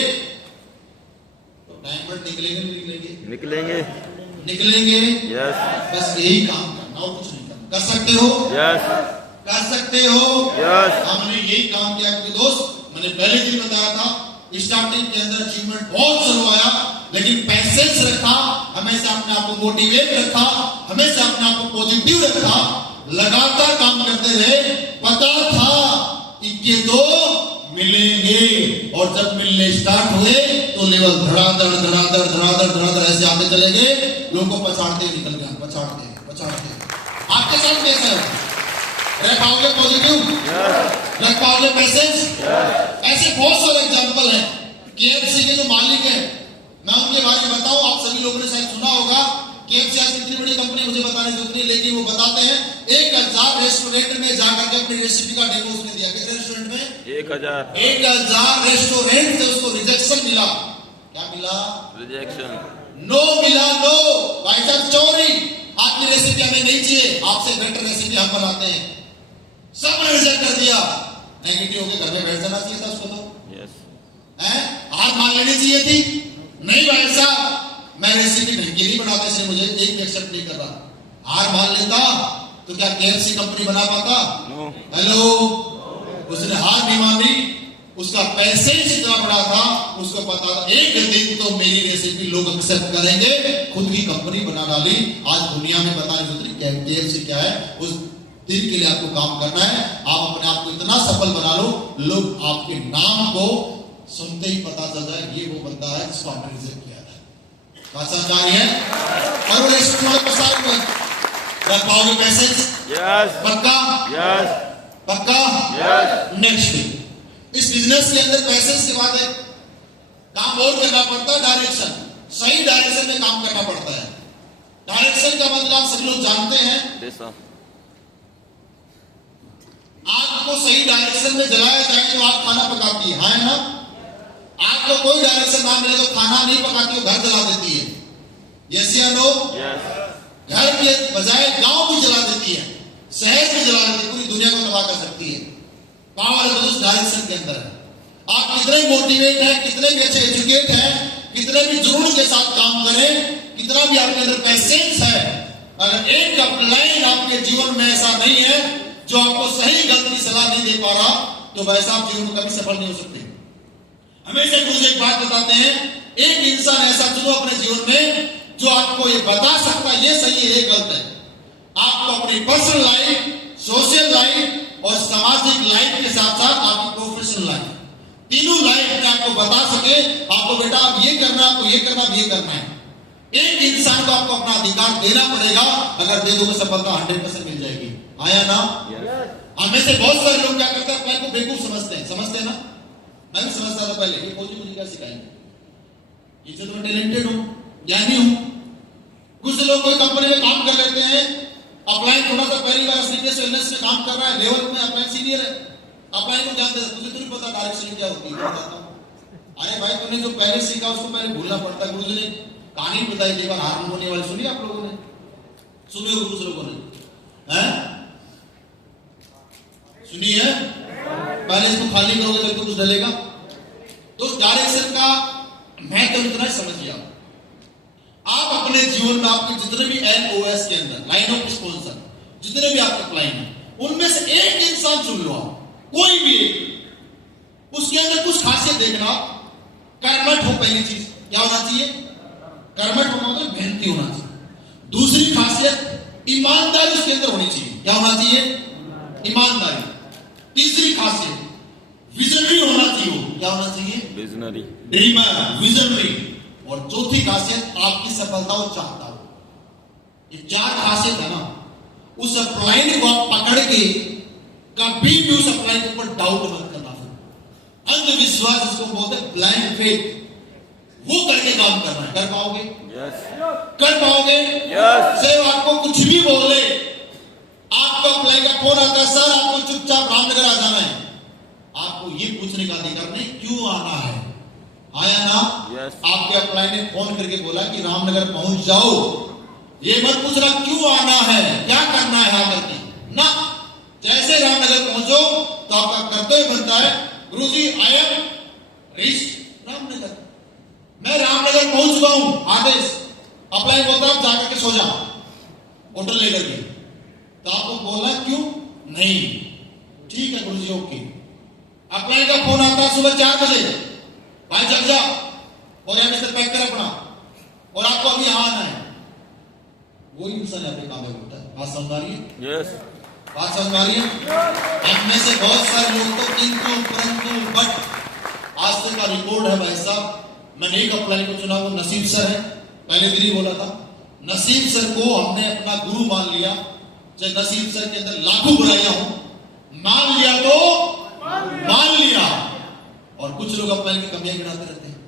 तो डायमंड निकलेंगे नहीं निकलेंगे? निकलेंगे। निकलेंगे। यस। बस यही काम करना और कुछ नहीं करना। कर सकते हो? यस। कर सकते हो? यस। हमने यही काम किया क्योंकि दोस्त मैंने पहले दिन बताया था स्टार्टिंग के अंदर अचीवमेंट बहुत स्लो आया, लेकिन पैसेंस रखा, हमेशा अपने आप को मोटिवेट रखा, हमेशा अपने आप को पॉजिटिव रखा, लगातार काम करते रहे। पता था कि दो मिलेंगे और जब मिलने स्टार्ट हुए तो लेवल धड़ाधड़ ऐसे आते चले गए, लोगों को पछाड़ते निकल गया, पछाड़ते। आपके साथ कैसा है? रख पाओगे पॉजिटिव? रख पाओगे पैसेंस? ऐसे बहुत सारे एग्जांपल हैं। केएफसी के जो मालिक हैं, मैं उनके बारे में बताऊं, आप सभी लोगों ने शायद सुना होगा। केएफसी आज इतनी बड़ी कंपनी, मुझे बताने की जरूरत नहीं, लेकिन वो बताते हैं 1000 रेस्टोरेंट में जाकर के अपनी रेसिपी का डेमो उसने दिया। कितने रेस्टोरेंट में? 1000 रेस्टोरेंट से उसको रिजेक्शन मिला। क्या मिला? रिजेक्शन। नो मिला, नो। भाई साहब चोरी, आपकी रेसिपी हमें नहीं चाहिए, आपसे बेटर रेसिपी हम बनाते हैं। सबने रिजेक्ट कर दिया। नेगेटिव होकर घर में बैठ जाना चाहिए था उसको तो। हार मान लेनी चाहिए थी। नहीं भाई साहब, मैं रेसिपी ढंगी नहीं बनाता, इसलिए मुझे एक भी एक्सेप्ट नहीं कर रहा। हार मान लेता तो क्या केएफसी कंपनी बना पाता? हेलो। उसने हार नहीं मानी, उसका पैसे जितना बड़ा था, उसको पता था एक दिन तो मेरी रेसिपी लोग एक्सेप्ट करेंगे, खुद की कंपनी बना डाली। आज दुनिया में बताने जरूरी केएफसी क्या है, उस दिन के लिए आपको काम करना है। आप अपने आप को इतना सफल बना लो, लोग आपके नाम को सुनते ही पता चल जाए ये वो बंदा है जिसको आपने रिजेक्ट किया था। समझदारी है और वो रेस्टोरेंट को साथ में रख पाओगे पैसेंस? यस। पक्का? यस। पक्का? यस। नेक्स्ट, इस बिजनेस के अंदर पैसेंस के बाद एक काम और करना पड़ता है, डायरेक्शन। सही डायरेक्शन में काम करना पड़ता है। डायरेक्शन का मतलब सभी लोग जानते हैं। आग को सही डायरेक्शन में जलाया जाए तो आग खाना पकाती है ना? आग को कोई डायरेक्शन ना मिले तो खाना नहीं पकाती, वो घर जला देती है। यस या नो? घर के बजाय गांव भी जला देती है, शहर भी जला देती है, पूरी दुनिया को तबाह कर सकती है। पावर तो उस डायरेक्शन के अंदर है। आप कितने मोटिवेट हैं, कितने भी अच्छे एजुकेट हैं, कितने भी जुनून के साथ काम करें, कितना भी आपके अंदर पैसेंस है, अगर एक अपलाइन आपके जीवन में ऐसा नहीं है जो आपको सही गलत की सलाह नहीं दे पा रहा, तो वैसा आप जीवन में कभी सफल नहीं हो सकते। हमेशा गुरु एक बात बताते हैं, एक इंसान ऐसा चुनो अपने जीवन में जो आपको ये बता सकता है ये सही है, ये गलत है। आपको अपनी पर्सनल लाइफ, सोशल लाइफ और सामाजिक लाइफ के साथ साथ आपकी प्रोफेशनल लाइफ, तीनों लाइफ में आपको बता सके, आपको बेटा आप ये करना, आपको ये करना, आप ये करना है। एक इंसान को आपको अपना अधिकार देना पड़ेगा, अगर दे दोगे सफलता 100% मिल जाएगी। आया ना? हमें से बहुत सारे लोग क्या करते हैं, अपने को बेवकूफ समझते हैं। समझते हैं ना? मैं भी समझता था पहले, ये फौजी मुझे क्या सिखाएंगे, इससे तो मैं टैलेंटेड हूं, ज्ञानी हूं। कुछ लोग कोई कंपनी में काम कर लेते हैं, अपलाइन थोड़ा सा पहली बार सीनियर वेलनेस में काम कर रहा है, लेवल में अपलाइन सीनियर है, अपलाइन को जानते हैं, तुझे तो नहीं पता डायरेक्शन क्या होती है। अरे भाई तूने जो पहले सीखा उसको पहले भूलना पड़ता है। गुरु जी ने कहानी बताई थी, बार हार होने वाली सुनी आप लोगों ने? सुनी हो कुछ लोगों ने? हैं? सुनी है? पहले इसको खाली करोगे तब तो कुछ डलेगा। तो डायरेक्शन का महत्व इतना ही समझ लिया। आप अपने जीवन में आपके जितने भी LOS के अंदर लाइन ऑफ स्पॉन्सर, जितने भी आपके क्लाइंट हैं, उनमें से एक इंसान चुन लो आप, कोई भी एक। उसके अंदर कुछ खासियत देखना। कर्मठ हो, पहली चीज क्या होना चाहिए? कर्मठ होना मतलब मेहनती होना चाहिए। दूसरी खासियत ईमानदारी उसके अंदर होनी चाहिए। क्या होना चाहिए? ईमानदारी। तीसरी खासियत विजनरी होना चाहिए। क्या होना चाहिए? Visionary, dreamer, visionary. और चौथी खासियत आपकी सफलता और चाहता हो। ये चार खासियत है ना, उस अपलाइन को आप पकड़ के कभी भी उस अपलाइन के ऊपर डाउट मत करना। फिर अंधविश्वास इसको बोलते हैं ब्लाइंड फेथ, वो करके काम करना है। कर पाओगे? यस कर पाओगे? यस से आपको कुछ भी बोले, आपको अप्लाई का फोन आता है, सर आपको चुपचाप रामनगर आ जाना है, आपको ये पूछने का अधिकार नहीं क्यों आना है। आया ना? यस आपके अप्लाई ने फोन करके बोला कि रामनगर पहुंच जाओ, ये मत पूछना क्यों आना है, क्या करना है आकर के ना। जैसे रामनगर पहुंचो तो आपका कर्तव्य बनता है, गुरुजी आई एम रीच्ड रामनगर, मैं रामनगर पहुंच चुका हूं, आदेश। अप्लाई बोलता है जाकर के सो जा होटल लेकर के, तो आपको बोलना क्यों नहीं, ठीक है गुरुजी ओके। अप्लाई का फोन आता है सुबह 4 बजे, भाई जग जा और एमएसएल पैक कर अपना, और आपको अभी यहां आना है, वही इंसान यहाँ पे कामयाब होता है। बात समझ आ रही है? यस बात समझ आ रही है? इनमें से बहुत सारे लोग तो किंतु परंतु बट आज तक का रिकॉर्ड है भाई साहब। मैंने एक अप्लाई को चुना, वो नसीब सर है, पहले दिन ही बोला था। नसीब सर को हमने अपना गुरु मान लिया, चाहे नसीब सर के अंदर लाखों बुराइयां हो, मान लिया तो मान लिया। और कुछ लोग अप्लाई की कमियां गिनाते रहते हैं,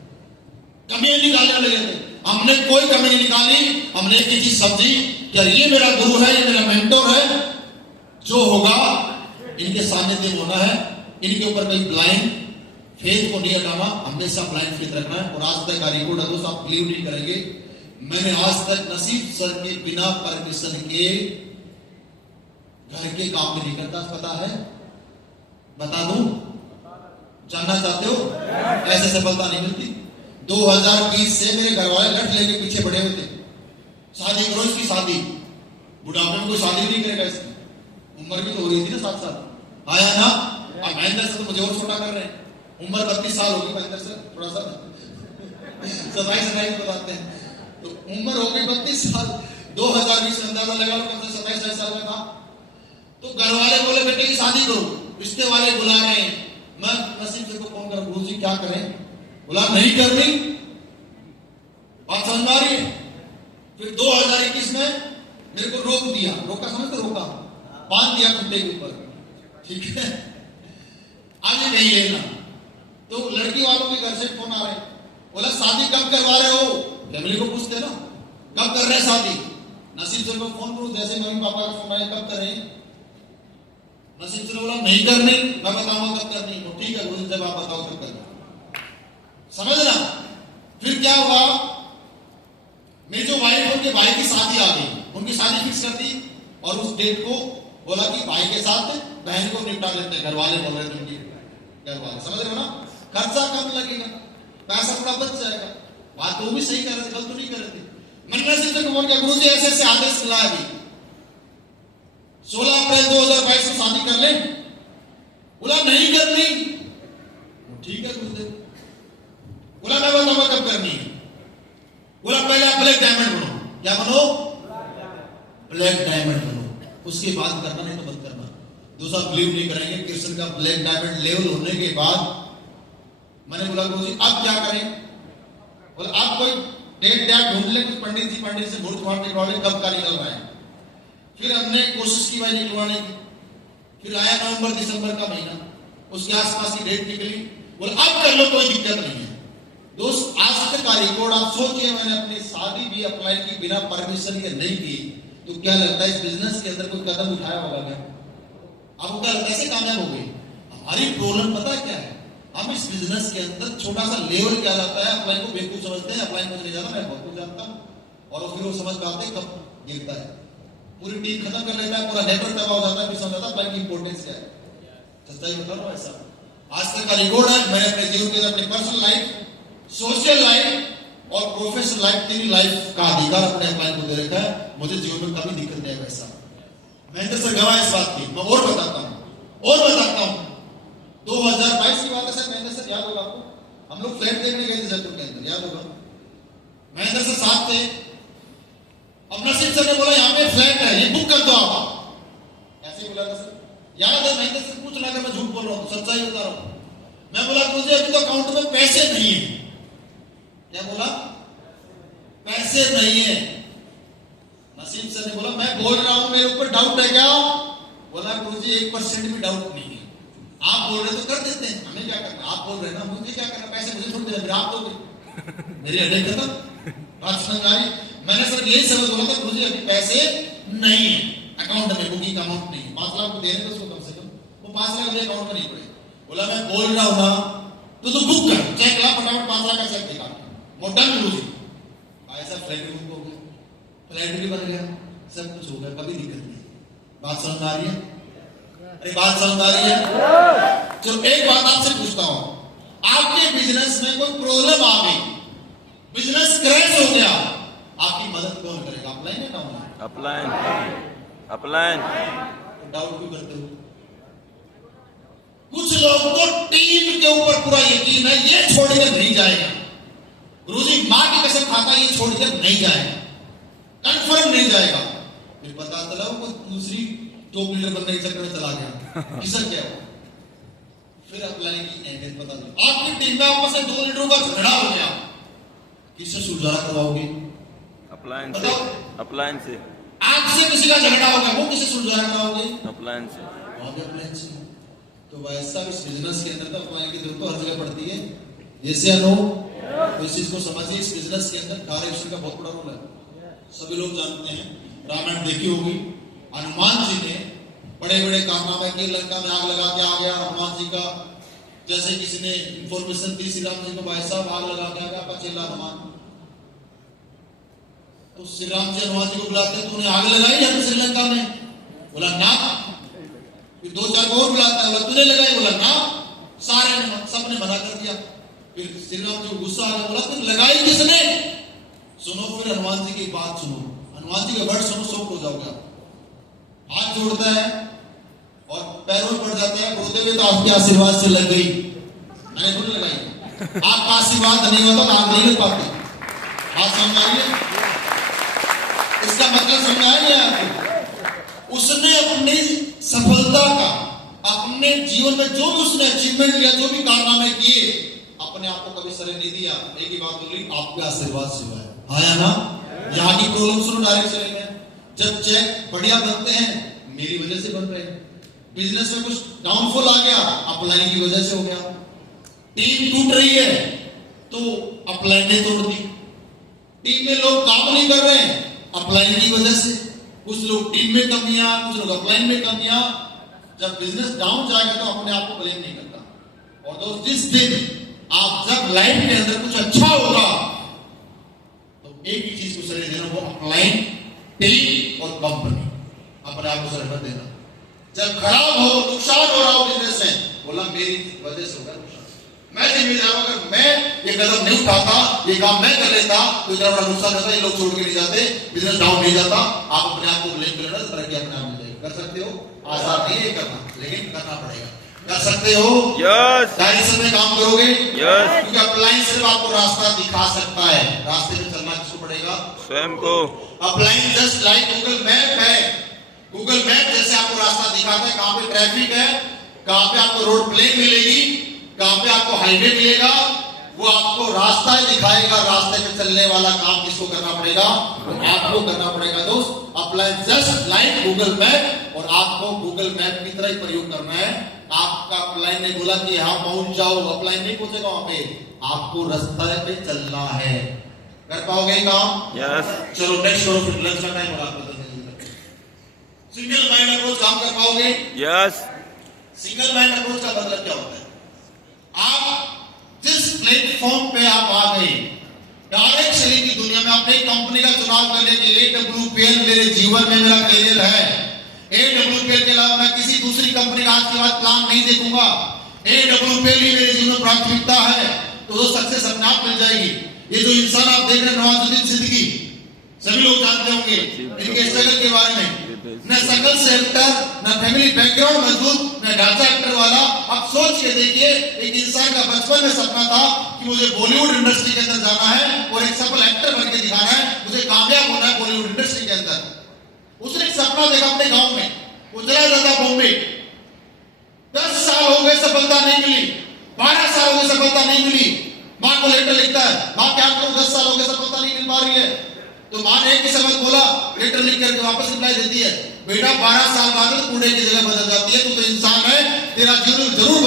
कमियां निकालने लगे थे, हमने कोई कमी नहीं निकाली। हमने एक ही चीज समझी कि ये मेरा गुरु है, ये मेरा मेंटोर है, जो होगा इनके सानिध्य में होना है, इनके ऊपर कोई ब्लाइंड फेथ को नहीं हटाना, हमेशा ब्लाइंड फेथ रखना है। और आज तक का रिकॉर्ड है दोस्त, आप बिलीव नहीं करेंगे, मैंने आज तक नसीब सर के बिना परमिशन के घर के काम भी नहीं करता। पता है? बता दूं? जानना चाहते हो? ऐसे सफलता नहीं मिलती। 2020 से मेरे घर वाले लट लेके पीछे बढ़े हुए थे, शादी करो इसकी शादी, बुढ़ापे में कोई शादी नहीं करेगा इसकी, उम्र भी तो हो रही थी ना 7 साल। आया ना? अब महेंद्र सर तो मुझे और छोटा कर रहे हैं, उम्र 32 साल होगी महेंद्र सर, थोड़ा सा 27 बताते हैं, तो उम्र हो गई 32 साल। 2020 में अंदाजा लगा लो कब से 27 साल में था। तो घर वाले बोले बेटे की शादी करो, रिश्ते वाले बुला रहे हैं, मैं नसीब सर को फोन कर, गुरु जी क्या करें, बोला नहीं करनी। बात समझ में आ रही है? फिर 2021 में मेरे को रोक दिया, रोका समझते, रोका बांध दिया खुट्टे के ऊपर, ठीक है आगे नहीं लेना। तो लड़की वालों के घर से फोन आ रहे, बोला शादी कब करवा रहे हो, फैमिली को पूछते ना कब कर रहे हैं शादी। नसीब सर को फोन करो, जैसे मम्मी पापा का फोन आए कब कर रहे हैं, नसीब सर बोला नहीं करनी, मैं बताऊंगा कब करनी। तो ठीक है गुरु जब आप बताओ कब करना, समझना। फिर क्या हुआ, मेरी जो वाइफ है उनके भाई की शादी आ गई, उनकी शादी फिक्स कर दी, और उस डेट को बोला कि भाई के साथ बहन को निपटा लेते हैं। घर वाले बोल रहे थे, उनके घर वाले, समझ रहे हो ना, खर्चा कम लगेगा, पैसा थोड़ा बच जाएगा। बात तो भी सही कर रहे थे, गलत तो नहीं कर रहे थे। मैंने नसीब को बोल के गुरु जी ऐसे ऐसे आदेश मिला अभी 16 अप्रैल 2022 को शादी कर ले, बोला नहीं करनी। ठीक है गुरुदेव, बोला मैं बताऊंगा कब करनी है। बोला पहले आप ब्लैक डायमंड बनो, क्या बनो, ब्लैक डायमंड बनो, उसके बाद करना, नहीं तो मत करना। दूसरा बिलीव नहीं करेंगे, कृष्ण का ब्लैक डायमंड लेवल होने के बाद मैंने बोला गुरुजी अब क्या करें, बोला आप कोई डेट ढूंढ ले, कुछ पंडित जी से मुहूर्त मार निकलवा ले, कब का निकल रहा है। फिर हमने कोशिश की भाई निकलवाने की, फिर आया नवंबर दिसंबर का महीना, उसके आसपास की डेट निकली, बोला अब कर लो कोई दिक्कत नहीं है। दोस्त आज तक का रिकॉर्ड आप सोचिए, मैंने अपनी शादी भी अप्लाई की बिना परमिशन के नहीं की, तो क्या लगता है इस बिजनेस के अंदर कोई कदम उठाया होगा क्या? आपको क्या लगता है कैसे कामयाब हो गई? हमारी प्रॉब्लम पता है क्या है, हम इस बिजनेस के अंदर छोटा सा लेवल क्या जाता है, अप्लाई को बेवकूफ समझते हैं, अप्लाई मुझे नहीं जाना, मैं बहुत कुछ जानता हूँ, और फिर वो समझ पाते हैं कब गिरता है, पूरी टीम खत्म कर लेता है, पूरा नेटवर्क तबाह हो जाता है, फिर समझ आता है अप्लाई की इंपॉर्टेंस क्या है। सच्चाई बता रहा हूं ऐसा आज तक का रिकॉर्ड है। मैंने अपने जीवन के अंदर अपनी पर्सनल लाइफ, सोशल लाइफ और प्रोफेशनल लाइफ, तीन लाइफ का अधिकार अपने अप्लाई को दे रखा है। मुझे जीवन में कभी दिक्कत नहीं है वैसा, महेंद्र सर गवाह इस बात की। मैं और बताता हूँ 2022 की बात है सर, महेंद्र सर याद होगा आपको, हम लोग फ्लैट देखने गए थे जयपुर के अंदर, याद होगा, महेंद्र सर साथ थे। अब नसीब सर ने बोला यहाँ पे फ्लैट है, ये बुक कर दो आप, ऐसे बोला था सर, याद है? महेंद्र सर पूछ रहा, मैं झूठ बोल रहा हूँ, सच्चाई बता रहा हूँ। मैं बोला मुझे अभी तो अकाउंट में पैसे नहीं है। क्या बोला? पैसे नहीं है। नसीब सर ने बोला मैं बोल रहा हूं मेरे ऊपर डाउट है क्या? बोला गुरुजी 1% भी डाउट नहीं है। आप बोल रहे तो कर देते हैं, हमें क्या करना, आप बोल रहे ना, मुझे क्या करना, पैसे मुझे छोड़ देना, फिर आप दोगे, मेरी हेडेक खत्म। बात समझ आ रही? मैंने सर यही समझ बोला था, मुझे अभी पैसे नहीं है अकाउंट में, बुकिंग अमाउंट नहीं है, 5 लाख को देने तो उसको कम से कम, वो 5 लाख मेरे अकाउंट में नहीं पड़े। बोला मैं बोल रहा हूँ ना, तो तू बुक कर, चेक ला, फटाफट 5 लाख का चेक दिखा, मोटा मुझे ऐसा फ्लाइट भी बुक हो गया, फ्लाइट भी बन गया, सब कुछ हो गया, कभी दिक्कत नहीं। बात समझ आ रही है? अरे बात समझ आ रही है? चलो एक बात आपसे पूछता हूं, आपके बिजनेस में कोई प्रॉब्लम आ गई, बिजनेस क्रैश हो गया, आपकी मदद कौन करेगा, अपलाइन या डाउनलाइन? Upline, upline. डाउट क्यों करते हो? कुछ लोग तो टीम के ऊपर पूरा यकीन है, ये छोड़कर नहीं जाएगा, रोजी मां की कसम खाता, ये छोड़कर नहीं जाएगा, कंफर्म नहीं जाएगा। फिर पता चला वो दूसरी टॉप लीडर बनने के चक्कर में चला गया, किसर क्या हुआ, फिर अपलाइन की अहमियत पता चली। आपकी टीम में आपस में 2 लीडरों का झगड़ा हो गया, किससे सुलझाना करवाओगे? अपलाइन से, अपलाइन से। आपसे किसी का झगड़ा होगा, वो किससे सुलझाना कराओगे? अपलाइन से। अपलाइन से। तो वैसा इस बिजनेस के अंदर तो अपलाइन की जरूरत तो हर जगह पड़ती है, जैसे अनु, तो इस चीज को समझिए, इस बिजनेस के अंदर कार्य का बहुत बड़ा रोल है, सभी लोग जानते हैं। रामायण देखी होगी, हनुमान जी ने बड़े बड़े कारनामे किए, लंका में आग लगा के आ गया हनुमान जी का, जैसे किसी ने इंफॉर्मेशन दी श्री राम जी को, भाई साहब आग लगा के आ गया आपका चेला हनुमान, तो श्री राम जी हनुमान जी को बुलाते, तूने आग लगाई है श्रीलंका में? बोला ना। फिर 2-4 को और बुलाता है, बोला तूने लगाई? बोला ना। सारे ने, सबने मना कर दिया। फिर श्री राम जी को गुस्सा आ गया, बोला तू लगाई किसने? सुनो फिर हनुमान जी की बात सुनो, हनुमान जी के वर्ड सुनो, शौक हो जाओगे। हाथ जोड़ता है और पैरों पड़ जाता है, बोलते हुए तो आपके आशीर्वाद से लग गई, मैंने खुद लगाई, आपका आशीर्वाद नहीं होता तो आप नहीं लग पाते। बात समझ आ रही है? इसका मतलब समझ आ गया आपको? उसने अपनी सफलता का, अपने जीवन में जो भी उसने अचीवमेंट लिया, जो भी कारनामे किए, अपने आप को कभी सरे नहीं दिया, एक ही बात बोली, आपके आशीर्वाद से हुआ है। आया ना? यहाँ की प्रॉब्लम सुनो, डायरेक्ट चलेंगे। जब चेक बढ़िया बनते हैं, मेरी वजह से बन रहे हैं, बिजनेस में कुछ डाउनफॉल आ गया, अपलाइन की वजह से हो गया, टीम टूट रही है तो अपलाइन ने तोड़ दी, टीम में लोग काम नहीं कर रहे हैं, अपलाइन की वजह से, कुछ लोग टीम में कमियां, कुछ लोग अपलाइन में कमियां। जब बिजनेस डाउन जाएगा तो अपने आप को ब्लेम नहीं करता। और दोस्त, जिस दिन आप जब लाइफ के अंदर कुछ अच्छा होगा तो एक ही चीज को सरे देना, वो अपलाइन, टीम और कंपनी, अपने आप को सरे देना। जब खराब हो, नुकसान हो रहा हो बिजनेस में, बोला मेरी वजह से होगा नुकसान, मैं जिम्मेदार हूं, अगर मैं ये कदम नहीं उठाता, ये काम मैं कर लेता तो इतना बड़ा नुकसान होता, ये लोग छोड़ के नहीं जाते, बिजनेस डाउन नहीं जाता। आप अपने आप को ब्लेम कर लेना, तरक्की अपने आप मिल जाएगी। कर सकते हो, आसान नहीं है करना, लेकिन करना पड़ेगा। कर सकते हो? यस। डायरेक्शन में काम करोगे? यस। क्योंकि अपलाइन सिर्फ आपको रास्ता दिखा सकता है, रास्ते में चलना किसको पड़ेगा? स्वयं को। Upline just like Google map है, गूगल मैप जैसे आपको रास्ता दिखाता है, कहां पे ट्रैफिक है, कहां पे आपको रोड प्लेन मिलेगी, कहां पे आपको हाईवे मिलेगा, वो आपको रास्ता ही दिखाएगा। रास्ते में चलने वाला काम किसको करना पड़ेगा? तो आपको करना पड़ेगा दोस्त। Upline just like Google map, और आपको गूगल मैप की तरह ही प्रयोग करना है। आपका अपलाइन ने बोला कि यहां पहुंच जाओ, अपलाइन नहीं पहुंचेगा वहां पे, आपको रास्ते पे चलना है। कर पाओगे काम? यस। चलो नेक्स्ट करो, फिर लंच का टाइम हो रहा है। सिंगल माइंड अप्रोच काम कर पाओगे? यस। सिंगल माइंड अप्रोच का मतलब क्या होता है? आप जिस प्लेटफॉर्म पे आप आ गए, डायरेक्ट सेलिंग की दुनिया में, आपने कंपनी का चुनाव कर लिया कि AWPL मेरे जीवन में मेरा करियर है, AWPL के अलावा मैं किसी दूसरी कंपनी का आज के बाद प्लान नहीं देखूंगा, AWPL ही मेरे जीवन में प्राथमिकता है, तो वो सक्सेस अपने आप मिल जाएगी। ये जो इंसान आप देख रहे हैं, नवाजुद्दीन सिद्दीकी, सभी लोग जानते होंगे इनके स्ट्रगल के बारे में, न सकल से एक्टर, न फैमिली बैकग्राउंड मजबूत, न ढांचा एक्टर वाला। अब सोच के देखिए, एक इंसान का बचपन में सपना था कि मुझे बॉलीवुड इंडस्ट्री के अंदर जाना है और एक सफल एक्टर बन के दिखाना है, मुझे कामयाब होना है बॉलीवुड इंडस्ट्री के अंदर। उसने एक सपना देखा अपने गांव में, वो चला जाता बॉम्बे, 10 साल हो गए सफलता नहीं मिली, 12 साल हो गए सफलता नहीं मिली। मां को लेटर लिखता है, मां क्या करूं, 10 साल हो गए सफलता नहीं मिल पा रही है। तो मां ने एक ही शब्द बोला, लेटर लिख करके वापस रिप्लाई देती है, बेटा 12 साल बाद कूड़े की जगह बदल जाती है, तू तो इंसान है, तेरा जीवन जरूर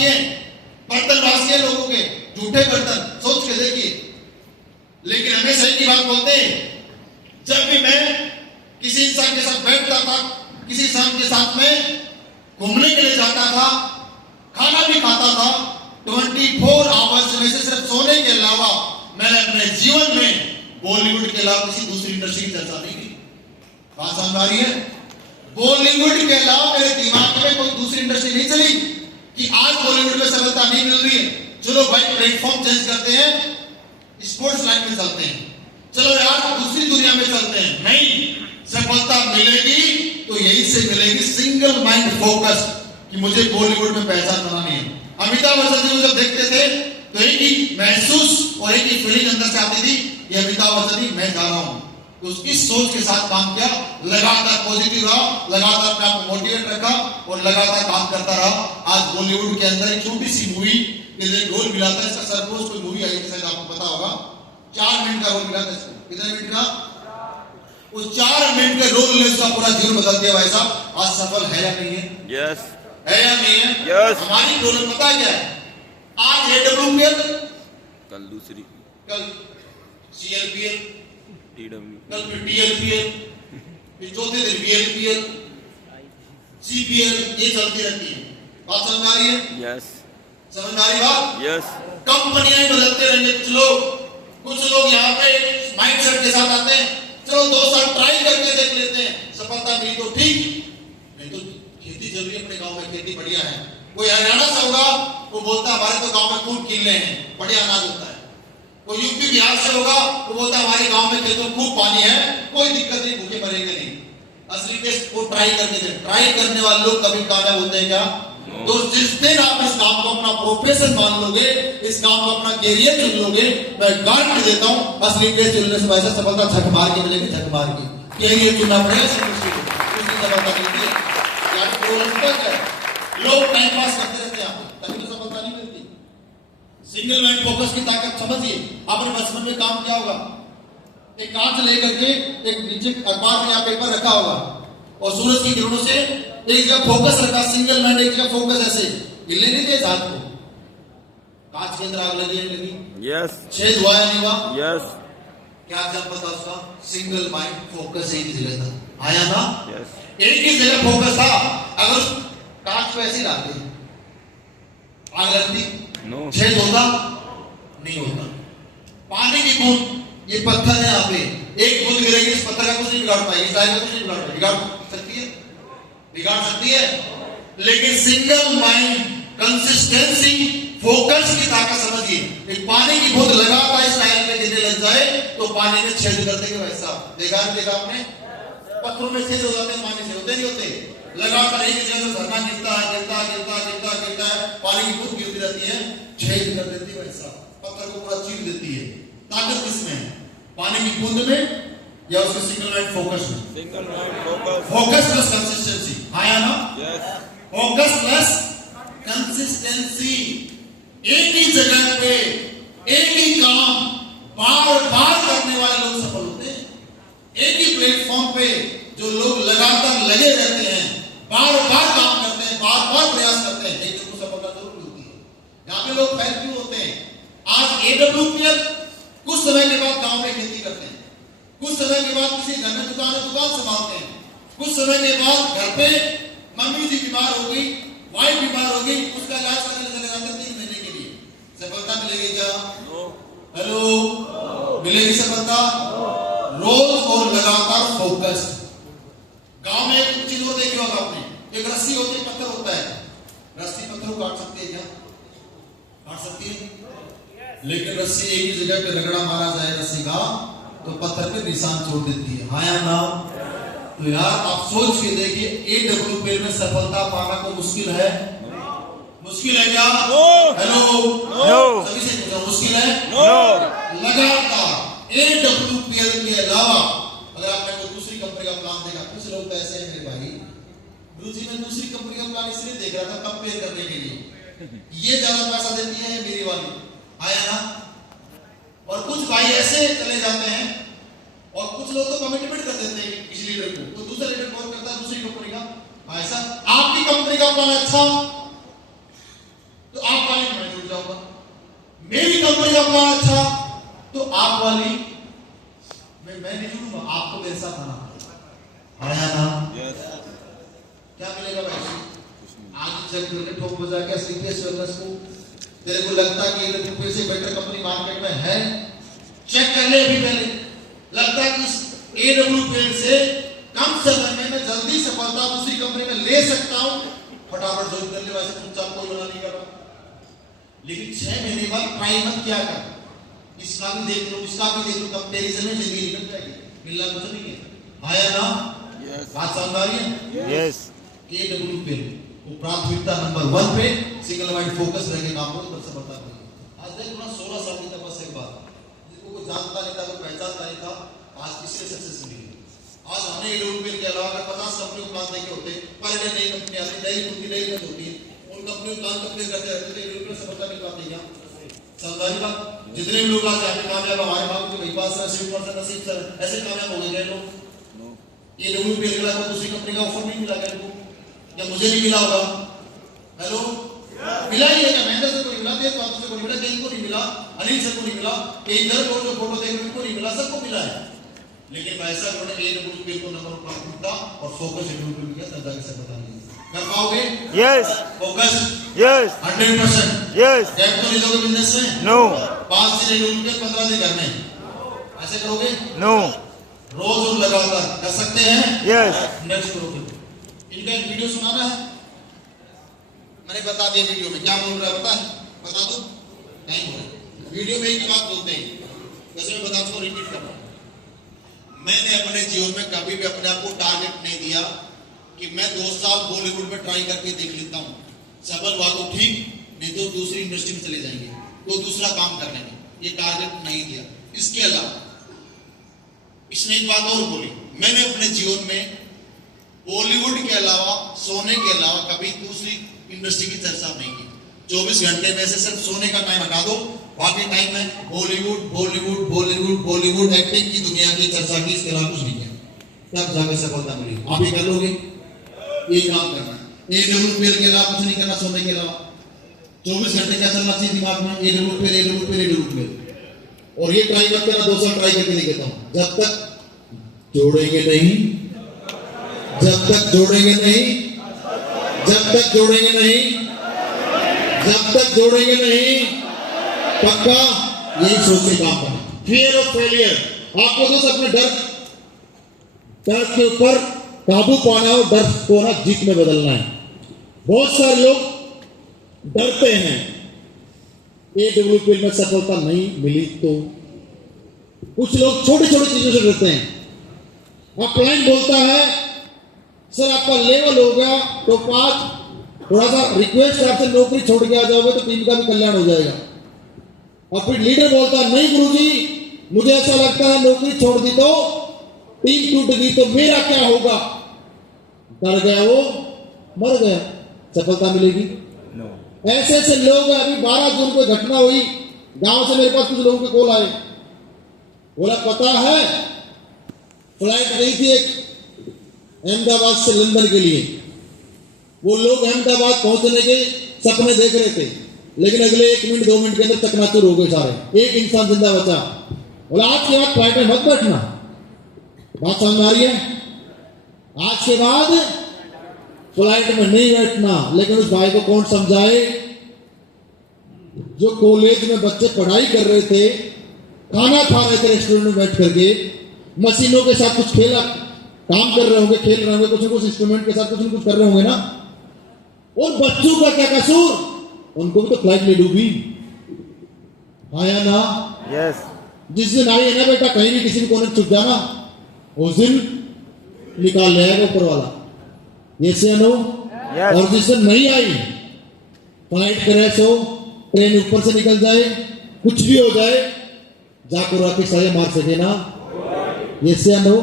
किए, बर्तन वास किए लोगों के, झूठे बर्तन, सोच के देखिए। लेकिन हमेशा एक ही बात बोलते हैं, जब भी मैं किसी इंसान के साथ बैठता था, किसी इंसान के साथ में घूमने के लिए जाता था, खाना भी खाता था, 24 आवर्स में से सिर्फ सोने के अलावा मैंने अपने जीवन में बॉलीवुड के अलावा किसी दूसरी इंडस्ट्री की चर्चा नहीं की। बात समझ आ रही है? बॉलीवुड के अलावा मेरे दिमाग में कोई दूसरी इंडस्ट्री नहीं चली कि आज बॉलीवुड में सफलता नहीं मिल रही है, चलो भाई प्लेटफॉर्म चेंज करते हैं, स्पोर्ट्स लाइन में चलते हैं, चलो यार दूसरी दुनिया में चलते हैं। नहीं, सफलता मिलेगी तो यही से मिलेगी, सिंगल माइंड फोकस, कि मुझे बॉलीवुड में पहचान बनानी है। अमिताभ बच्चन जी को जब देखते थे तो एक ही महसूस और एक ही फीलिंग अंदर से आती थी, ये अमिताभ बच्चन जी मैं जा रहा हूं। तो उसकी सोच के साथ काम किया, लगातार पॉजिटिव रहा, लगातार अपने आप को मोटिवेट रखा और लगातार काम करता रहा। आज बॉलीवुड के अंदर एक छोटी सी मूवी रोल मिला था, इसका सरपोज कोई मूवी आई थी, शायद आपको पता होगा, 4 मिनट का रोल मिला था इसको। कितने मिनट का? उस 4 मिनट के रोल ने उसका पूरा जीवन बदल दिया भाई साहब। आज सफल है या नहीं है? यस है या नहीं है? यस। हमारी प्रॉब्लम पता क्या है? आज AWPL, कल दूसरी, कल CLPL, TW, कल फिर DLPL, फिर चौथे दिन VLPL, CPL, ये चलती रहती है। बात समझ में आ रही है? यस समझ में आ रही बात? यस। कंपनियां बदलते रहेंगे कुछ लोग यहाँ पे माइंडसेट के साथ आते हैं, चलो 2 साल ट्राई करके देख लेते हैं, सफलता मिली तो ठीक, नहीं तो खेती जरूरी है। अपने गांव में खेती बढ़िया है। कोई हरियाणा से होगा, वो बोलता है हमारे तो गांव में खूब किले हैं, बढ़िया अनाज होता है। कोई यूपी बिहार से होगा, वो बोलता है हमारे गांव में खेतों में खूब पानी है, कोई दिक्कत नहीं, भूखे मरेंगे नहीं। असली टेस्ट वो ट्राई करके थे। ट्राई करने वाले लोग कभी कामयाब होते हैं क्या? तो जिस दिन आप इस काम को अपना प्रोफेशन मान लोगे, इस काम को अपना कैरियर चुन लोगे, मैं गारंटी देता हूं असली टेस्ट चुनने से वैसा सफलता झक मार के मिलेगी, झक मार के। कैरियर चुनना पड़ेगा, उसकी सफलता मिलती है। लोग टाइम पास करते रहते हैं, तभी तो सफलता नहीं मिलती। सिंगल माइंड फोकस की ताकत समझिए। आपने बचपन में काम किया होगा, एक कांच लेकर के एक नीचे अखबार में या पेपर रखा होगा और सूरज की किरणों से एक जगह फोकस रखा, सिंगल माइंड एक जगह फोकस, ऐसे हिलने नहीं दिए हाथ को। कांच के अंदर आग लगी, यस छेद हुआ या नहीं हुआ? यस। क्या जब पता उसका? सिंगल माइंड फोकस एक ही जगह था, आया ना? यस। एक ही जगह फोकस था। अगर कांच को ऐसे लाते, आग लगती? नो। छेद होता? नहीं होता। पानी की बूंद, ये पत्थर है यहाँ पे, एक बूंद गिरेगी, इस पत्थर का कुछ नहीं बिगाड़ पाएगी, इस टाइम का कुछ नहीं बिगाड़ पाएगी। बिगाड़ सकती है? बिगाड़ सकती है। लेकिन सिंगल माइंड, कंसिस्टेंसी, फोकस की ताकत समझिए। एक पानी की बूंद लगातार इस टाइम में गिरने लग जाए तो पानी में छेद कर देगा। वैसा देखा नहीं देखा आपने? पत्थरों में छेद हो जाते हैं, पानी से होते नहीं होते? लगातार एक जगह से झरना गिरता है, गिरता गिरता गिरता गिरता है, पानी की बूंद गिरती रहती है, छेद कर देती है, वैसा पत्थर को पूरा चीर देती है। ताकत किसमें है? पानी की बूंद में या उसके सिंगल माइंड फोकस में? Single mind focus. Focus plus consistency, आया ना? यस। Focus plus consistency. एक ही जगह पे एक ही काम बार बार करने वाले लोग सफल होते हैं। एक ही प्लेटफॉर्म पे जो लोग लगातार लगे रहते हैं, बार बार काम करते हैं, बार बार प्रयास करते हैं, एक दिन को सफलता जरूर मिलती है। यहाँ पे लोग फेल क्यों होते हैं? आज AWPL कुछ समय के बाद गांव में खेती करते हैं, कुछ समय के बाद किसी घर में दुकान संभालते हैं, कुछ समय के बाद घर पे मम्मी जी बीमार हो गई, वाइफ बीमार हो गई, उसका इलाज करने चले जाते हैं 3 महीने के लिए। सफलता मिलेगी क्या? हेलो, मिलेगी सफलता? रोज और लगातार फोकस। गांव में एक चीज और देखी होगा आपने, एक रस्सी होती है, पत्थर होता है, रस्सी पत्थर को काट सकती है क्या? काट सकती है? लेकिन रस्सी एक ही जगह पे रगड़ा मारा जाए रस्सी का तो पत्थर पे निशान छोड़ देती है, हाँ या ना? तो यार आप सोच के देखिए, AWPL में सफलता पाना को मुश्किल है? मुश्किल है क्या? हेलो, सभी से पूछो, मुश्किल है? लगातार AWPL के अलावा अगर आपने कोई दूसरी कंपनी का प्लान देखा, कुछ लोग तो ऐसे हैं मेरे भाई, गुरुजी मैं दूसरी कंपनी का प्लान इसलिए देख रहा था कंपेयर करने के लिए, ये ज्यादा पैसा देती है मेरी वाली, आया ना? और कुछ भाई ऐसे चले जाते हैं और कुछ लोग तो कमिटमेंट कर देते हैं किसी लीडर को, तो दूसरा लीडर कौन करता है? दूसरी कंपनी का। ऐसा आपकी कंपनी का प्लान अच्छा तो अपना अच्छा तो आप वाली मैं नहीं जुड़ूंगा, आपको मेरे साथ आना आया ना। यस क्या मिलेगा भाई? आज चेक करके ठोक बजा के सीपीएस वेलनेस को तेरे को लगता है कि ये रुपये से बेटर कंपनी मार्केट में है? चेक कर ले अभी पहले। लगता है कि एडब्ल्यूपीएल से कम समय में मैं जल्दी सफलता दूसरी कंपनी में ले सकता हूं, फटाफट ज्वाइन कर ले। वैसे चुपचाप कोई मना नहीं कर रहा, लेकिन 6 महीने बाद ट्राई मत क्या कर, इसका भी देख लो, इसका भी देख लो, कंपैरिजन में जिंदगी निकल जाएगी। मिलना कुछ नहीं है। आया ना? यस बात समझ आ रही है? यस एडब्ल्यूपीएल वो प्राथमिकता नंबर 1 पे सिंगल माइंड फोकस रहेंगे काम को तो सफलता मिलेगी। आज देख ना 16 साल की तपस्या के बाद जिसको कोई जानता नहीं था, कोई पहचानता नहीं था, आज किससे सक्सेस मिली। आज हमने एडब्ल्यूपीएल के अलावा अगर 50 कंपनी को काम देखे होते, पर डे नई कंपनी आती, नई उनकी नई इमेज होती है, उन कंपनी को काम कंपनी करते रहते थे, एडब्ल्यूपीएल सफलता मिल पाती क्या? समझदारी बात। जितने भी लोग आज यहाँ पे कामयाब हमारे बाबू के भाई पास है, नसीब सर ऐसे कामयाब हो गए लोग। ये एडब्ल्यूपीएल के अलावा दूसरी कंपनी का ऑफर नहीं मिला क्या इनको? क्या मुझे नहीं मिला होगा? हेलो, मिला ही है क्या? महेंद्र सर को नहीं मिला, देव बाबू को नहीं मिला, जैन को नहीं मिला, अनिल सर को नहीं मिला, इधर को जो फोटो देख रहे उनको नहीं मिला, सबको मिला है। लेकिन ऐसा उन्होंने एडब्ल्यूपीएल को नंबर प्राथमिकता और फोकस एडब्ल्यूपीएल किया, तब जाके सब बता देंगे। कर पाओगे? Yes focus yes 100%। Yes gap तो नहीं दोगे बिजनेस में? नो 5 दिन एडब्ल्यूपीएल 15 दिन घर में, ऐसे करोगे? नो रोज और लगातार कर सकते हैं? यस नेक्स्ट करो फिर। इनका एक वीडियो सुनाना है, मैंने बता दिया वीडियो में क्या बोल रहा है, बता दो नहीं बोल रहा। वीडियो में एक बात बोलते हैं, वैसे मैं बता दूं, रिपीट कर रहा हूं। मैंने अपने जीवन में कभी भी अपने आप को टारगेट नहीं दिया कि मैं 2 साल बॉलीवुड में ट्राई करके देख लेता हूं, सफल हुआ तो ठीक, नहीं तो दूसरी इंडस्ट्री में चले जाएंगे, तो दूसरा काम कर लेंगे, ये टारगेट नहीं दिया। इसके अलावा इसने एक बात और बोली, मैंने अपने जीवन में बॉलीवुड के अलावा, सोने के अलावा कभी दूसरी इंडस्ट्री की चर्चा नहीं की। 24 घंटे में से सिर्फ सोने का टाइम हटा दो, बाकी टाइम में बॉलीवुड बॉलीवुड बॉलीवुड बॉलीवुड एक्टिंग की दुनिया की चर्चा की, इसके अलावा कुछ नहीं किया। तब जाकर सफलता मिली। आप ही कर लोगे, ये काम करना है। एडब्ल्यूपीएल के अलावा कुछ नहीं करना, सोने के अलावा 24 घंटे क्या चलना चाहिए दिमाग में? AWPL AWPL AWPL. और ये ट्राई मत करना, 2 साल ट्राई करके दिखाता हूं। जब तक जोड़ेंगे नहीं, जब तक जोड़ेंगे नहीं, जब तक जोड़ेंगे नहीं, जब तक जोड़ेंगे नहीं, पक्का यही सोच के काम करना। फियर ऑफ फेलियर, आपको तो अपने डर के ऊपर काबू पाना और डर को ना जीत में बदलना है। बहुत सारे लोग डरते हैं, एडब्ल्यूपीएल में सफलता नहीं मिली तो। कुछ लोग छोटी छोटी चीजों से डरते हैं। अब क्लाइंट बोलता है सर आपका लेवल हो गया तो 5, थोड़ा सा रिक्वेस्ट आपसे नौकरी छोड़ के आ जाओगे तो टीम का भी कल्याण हो जाएगा। और फिर लीडर बोलता है नहीं गुरुजी, मुझे ऐसा लगता है नौकरी छोड़ दी तो टीम टूट गई तो मेरा क्या होगा? डर गया वो, मर गया, सफलता मिलेगी? ऐसे ऐसे लोग हैं। अभी 12 जून को घटना हुई, गांव से मेरे पास कुछ लोगों के कॉल आए, बोला पता है फ्लाइट गई थी एक अहमदाबाद से लंदन के लिए, वो लोग अहमदाबाद पहुंचने के सपने देख रहे थे, लेकिन अगले 1 मिनट 2 मिनट के अंदर चकनाचूर हो गए सारे, एक इंसान जिंदा बचा। बोला आज के बाद फ्लाइट में मत बैठना। बात समझ में आ रही है? आज के बाद फ्लाइट में नहीं बैठना। लेकिन उस भाई को कौन समझाए? जो कॉलेज में बच्चे पढ़ाई कर रहे थे, खाना खा रहे थे रेस्टोरेंट में बैठ करके, मशीनों के साथ कुछ खेला, काम कर रहे होंगे, खेल रहे होंगे, कुछ न कुछ इंस्ट्रूमेंट के साथ कुछ न कुछ कर रहे होंगे ना। और बच्चों का क्या कसूर? उनको भी तो फ्लाइट ले डूबी। आया ना? यस जिस दिन आई है ना बेटा, कहीं भी किसी भी कोने छुप जाना, उस दिन निकाल लेगा ऊपर वाला। यस या नो? और जिस दिन नहीं आई, फ्लाइट क्रैश हो, ट्रेन ऊपर से निकल जाए, कुछ भी हो जाए, जाकर राकेश साया मार सके ना? यस या नो?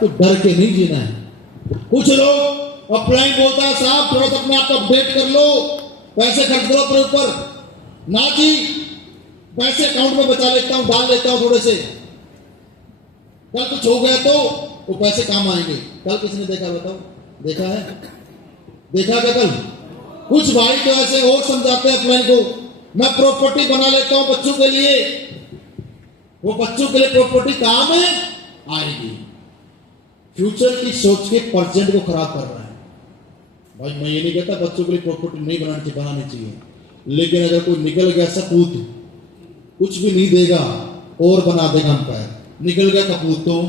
तो डर के नहीं जीना है। कुछ लोग अपलाइन बोलता है साहब थोड़ा सा अपने आप को अपडेट कर लो, पैसे खर्च करो अपने ऊपर। ना जी, पैसे अकाउंट में बचा लेता हूं, डाल लेता हूं थोड़े से, कल कुछ हो गया तो वो पैसे काम आएंगे। कल किसने देखा बताओ? देखा है? देखा क्या कल? कुछ भाई तो ऐसे और समझाते हैं अपलाइन को, मैं प्रॉपर्टी बना लेता हूं बच्चों के लिए, वो बच्चों के लिए प्रॉपर्टी काम है आएगी। फ्यूचर की सोच के प्रेजेंट को खराब कर रहा है। भाई मैं ये नहीं कहता बच्चों के लिए प्रॉपर्टी नहीं बनानी चाहिए, लेकिन अगर कोई निकल गया सपूत, कुछ भी नहीं देगा और बना देगा अंपायर, निकल गया कपूत तो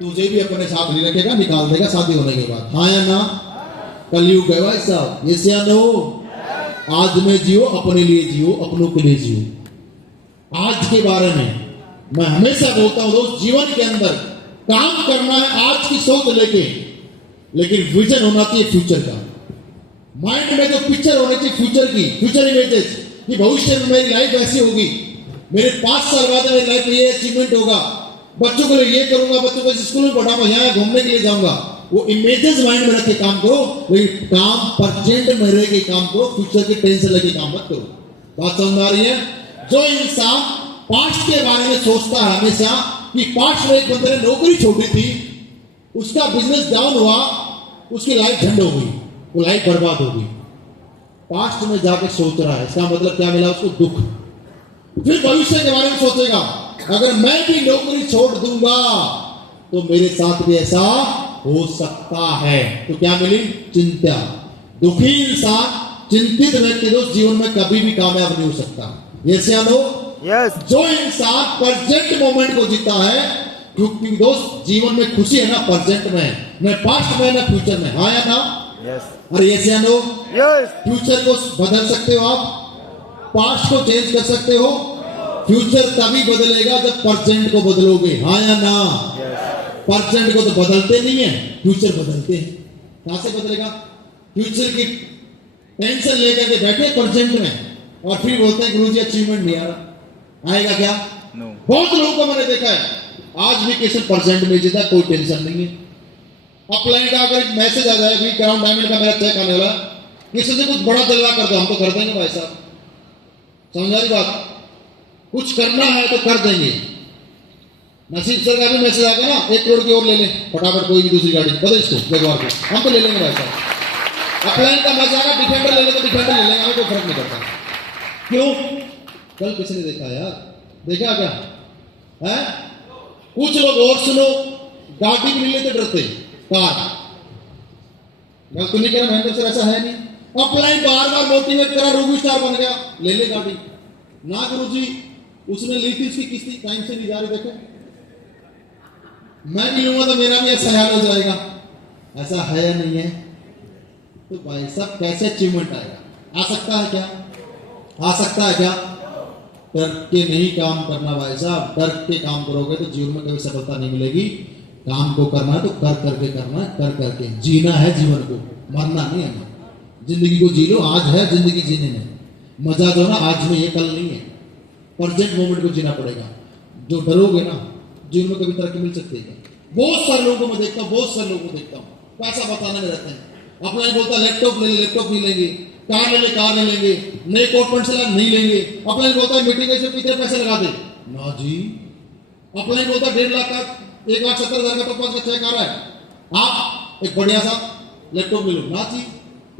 तुझे भी अपने साथ नहीं रखेगा, निकाल देगा शादी होने के बाद। हाँ या ना? कलयुग है भाई साहब, ये से नो। आज में जियो, अपने लिए जियो, अपनों के लिए जियो। आज के बारे में मैं हमेशा बोलता हूं दोस्त, जीवन के अंदर काम करना है आज की सोच लेके, लेकिन विजन होना चाहिए फ्यूचर का। माइंड में जो पिक्चर होनी चाहिए फ्यूचर की, फ्यूचर इमेजेस कि भविष्य में मेरी लाइफ ऐसी होगी, मेरे 5 साल बाद मेरी लाइफ में ये अचीवमेंट होगा, बच्चों के लिए ये करूंगा, बच्चों को स्कूल में पढ़ाऊंगा, यहाँ घूमने के लिए जाऊंगा। वो इमेजेस माइंड में रख के काम करो, लेकिन काम प्रेजेंट में रह के काम करो, फ्यूचर की टेंशन लेके काम मत करो। बात समझ आ रही है? जो इंसान पास्ट के बारे में सोचता है हमेशा कि पास्ट में एक बंदे ने नौकरी छोड़ी थी, उसका बिजनेस डाउन हुआ, उसकी लाइफ झंड हो गई, वो लाइफ बर्बाद हो गई। पास्ट में जाके सोच रहा है, इसका मतलब क्या मिला उसको? दुख। फिर भविष्य के बारे में सोचेगा, अगर मैं भी नौकरी छोड़ दूंगा तो मेरे साथ भी ऐसा हो सकता है, तो क्या मिली? चिंता। दुखी इंसान, चिंतित व्यक्ति दोस्त जीवन में कभी भी कामयाब नहीं हो सकता। यस या नो? यस। जो इंसान प्रेजेंट मोमेंट को जीता है, क्योंकि दोस्त जीवन में खुशी है ना प्रेजेंट में, न पास्ट में, न फ्यूचर में। हाँ या ना? यस। अरे यस या नो? यस। फ्यूचर को बदल सकते हो आप, पास्ट को चेंज कर सकते हो। फ्यूचर तभी बदलेगा जब प्रेजेंट को बदलोगे। हाँ या ना? प्रेजेंट को तो बदलते नहीं है, फ्यूचर बदलते हैं। कहां से बदलेगा? फ्यूचर की टेंशन लेकर के बैठे प्रेजेंट में, और फिर बोलते हैं गुरुजी अचीवमेंट नहीं आ रहा। आएगा क्या? नो। बहुत लोगों को मैंने देखा है, आज भी किसी प्रेजेंट में जीता, कोई टेंशन नहीं है। अपलाइन का अगर मैसेज आ जाए भी क्राउन डायमंड का मेरा चेक आने वाला, किसी से कुछ बड़ा दिल्ला कर दो, हम तो कर देंगे भाई साहब। समझा रही बात? कुछ करना है तो कर देंगे। नसीब सर का भी मैसेज आ गया ना, 1 करोड़ की और ले लें फटाफट, कोई भी दूसरी गाड़ी बदल इसको जगवार को, हम तो ले लेंगे भाई साहब। अपलाइन का मैसेज आ रहा, डिफेंडर ले लेंगे तो डिफेंडर ले लेंगे, हमें कोई फर्क नहीं पड़ता। क्यों? कल किसी ने देखा यार? देखा क्या है? कुछ लोग और सुनो, गाड़ी भी नहीं लेते, डरते कार। गलत नहीं करा, महेंद्र सर ऐसा है नहीं। अपलाइन बार बार मोटिवेट करा, रूबी स्टार बन गया, ले ले गाड़ी। ना गुरुजी उसने ली थी, उसकी किस्ती टाइम से नहीं जा रही, देखो मैं भी लूंगा तो मेरा भी ऐसा हाल हो जाएगा। ऐसा है या नहीं है? तो भाई साहब कैसे अचीवमेंट आएगा? आ सकता है क्या? आ सकता है क्या? डर के नहीं काम करना भाई साहब, डर के काम करोगे तो जीवन में कभी सफलता नहीं मिलेगी। काम को करना है तो कर करके करना है, कर करके जीना है जीवन को, मरना नहीं है। जिंदगी को जी लो, आज है जिंदगी जीने में, मजा जो ना आज में, ये कल नहीं है। प्रेजेंट मोमेंट को जीना पड़ेगा। जो डरोगे ना, जीवन में कभी तरक्की मिल सकती है? बहुत सारे लोगों को मैं देखता हूँ, बहुत सारे लोगों को देखता हूँ, पैसा बताने में रहते हैं। अपना बोलता लैपटॉप ले ले, लैपटॉप नहीं लेंगे, कार ले ले, कार ले लेंगे, नए कोट पैंट से नहीं लेंगे। अपना बोलता है मीटिंग ऐसे कितने पैसे लगा दे ना जी। अपना बोलता 1.5 लाख का, 1,70,000 का तो 5 का चेक आ रहा है, आप एक बढ़िया सा लैपटॉप ले लो ना जी,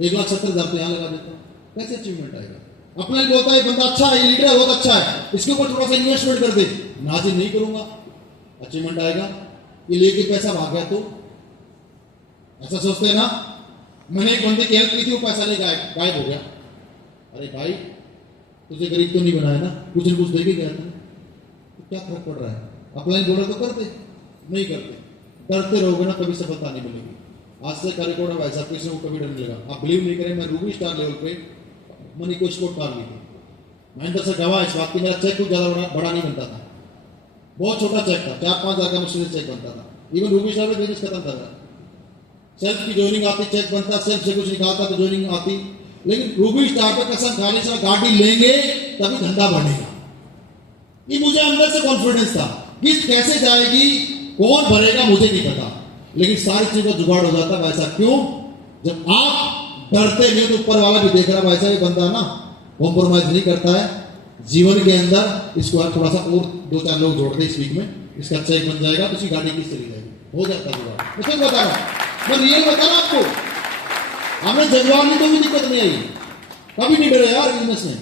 1,70,000 यहाँ लगा देता हूँ। कैसे अचीवमेंट आएगा? अपना बोलता है बंदा अच्छा है, लीडर बहुत अच्छा है, इसके ऊपर थोड़ा सा इन्वेस्टमेंट कर दे ना जी, नहीं करूंगा। अचीवमेंट आएगा? ये लेके पैसा भाग गया तो ऐसा सोचते हैं ना। मैंने एक बंदे की हेल्प की थी, वो पैसा ले गायब हो गया। अरे भाई तुझे गरीब तो नहीं बनाया ना, कुछ न कुछ देके गया था, तो क्या फर्क पड़ रहा है? अपना बोला तो करते, नहीं करते। डरते रहोगे ना, कभी सफलता नहीं मिलेगी। आज से का रिकॉर्ड है भाई साहब, किसी को कभी डर नहीं लगा। आप बिलीव नहीं करें, मैं रूबी स्टार लेवल पे मनी को स्कोर कार ली थी। महेंद्र से गवाह इस बात की, मेरा चेक कुछ ज्यादा बड़ा नहीं बनता था, बहुत छोटा चेक था, 4-5 हज़ार का मुश्किल चेक बनता था। इवन रूबी स्टार में बिजनेस खत्म कर रहा, सेल्फ की ज्वाइनिंग आती, चेक बनता, सेल्फ से कुछ निकालता तो ज्वाइनिंग आती। लेकिन रूबी स्टार पर कसम खाने से गाड़ी लेंगे तभी धंधा बढ़ेगा, ये मुझे अंदर से कॉन्फिडेंस था। किस्त कैसे जाएगी, कौन भरेगा, मुझे नहीं पता, लेकिन सारी चीजों का जुगाड़ हो जाता। वैसा क्यों? जब आप डरते नहीं तो ऊपर वाला भी देख रहा, वैसा ये बंदा ना कॉम्प्रोमाइज नहीं करता है जीवन के अंदर। इसको थोड़ा सा और 2-4 लोग जोड़ दे इस वीक में, इसका चेक बन जाएगा, तो गाड़ी किस चली जाएगी, हो जाता है जुगाड़। मैं सच बता रहा हूं, मैं रियल बता रहा हूं आपको। हमें जगवानी तो भी दिक्कत नहीं आई, कभी नहीं डरे यार बिजनेस में,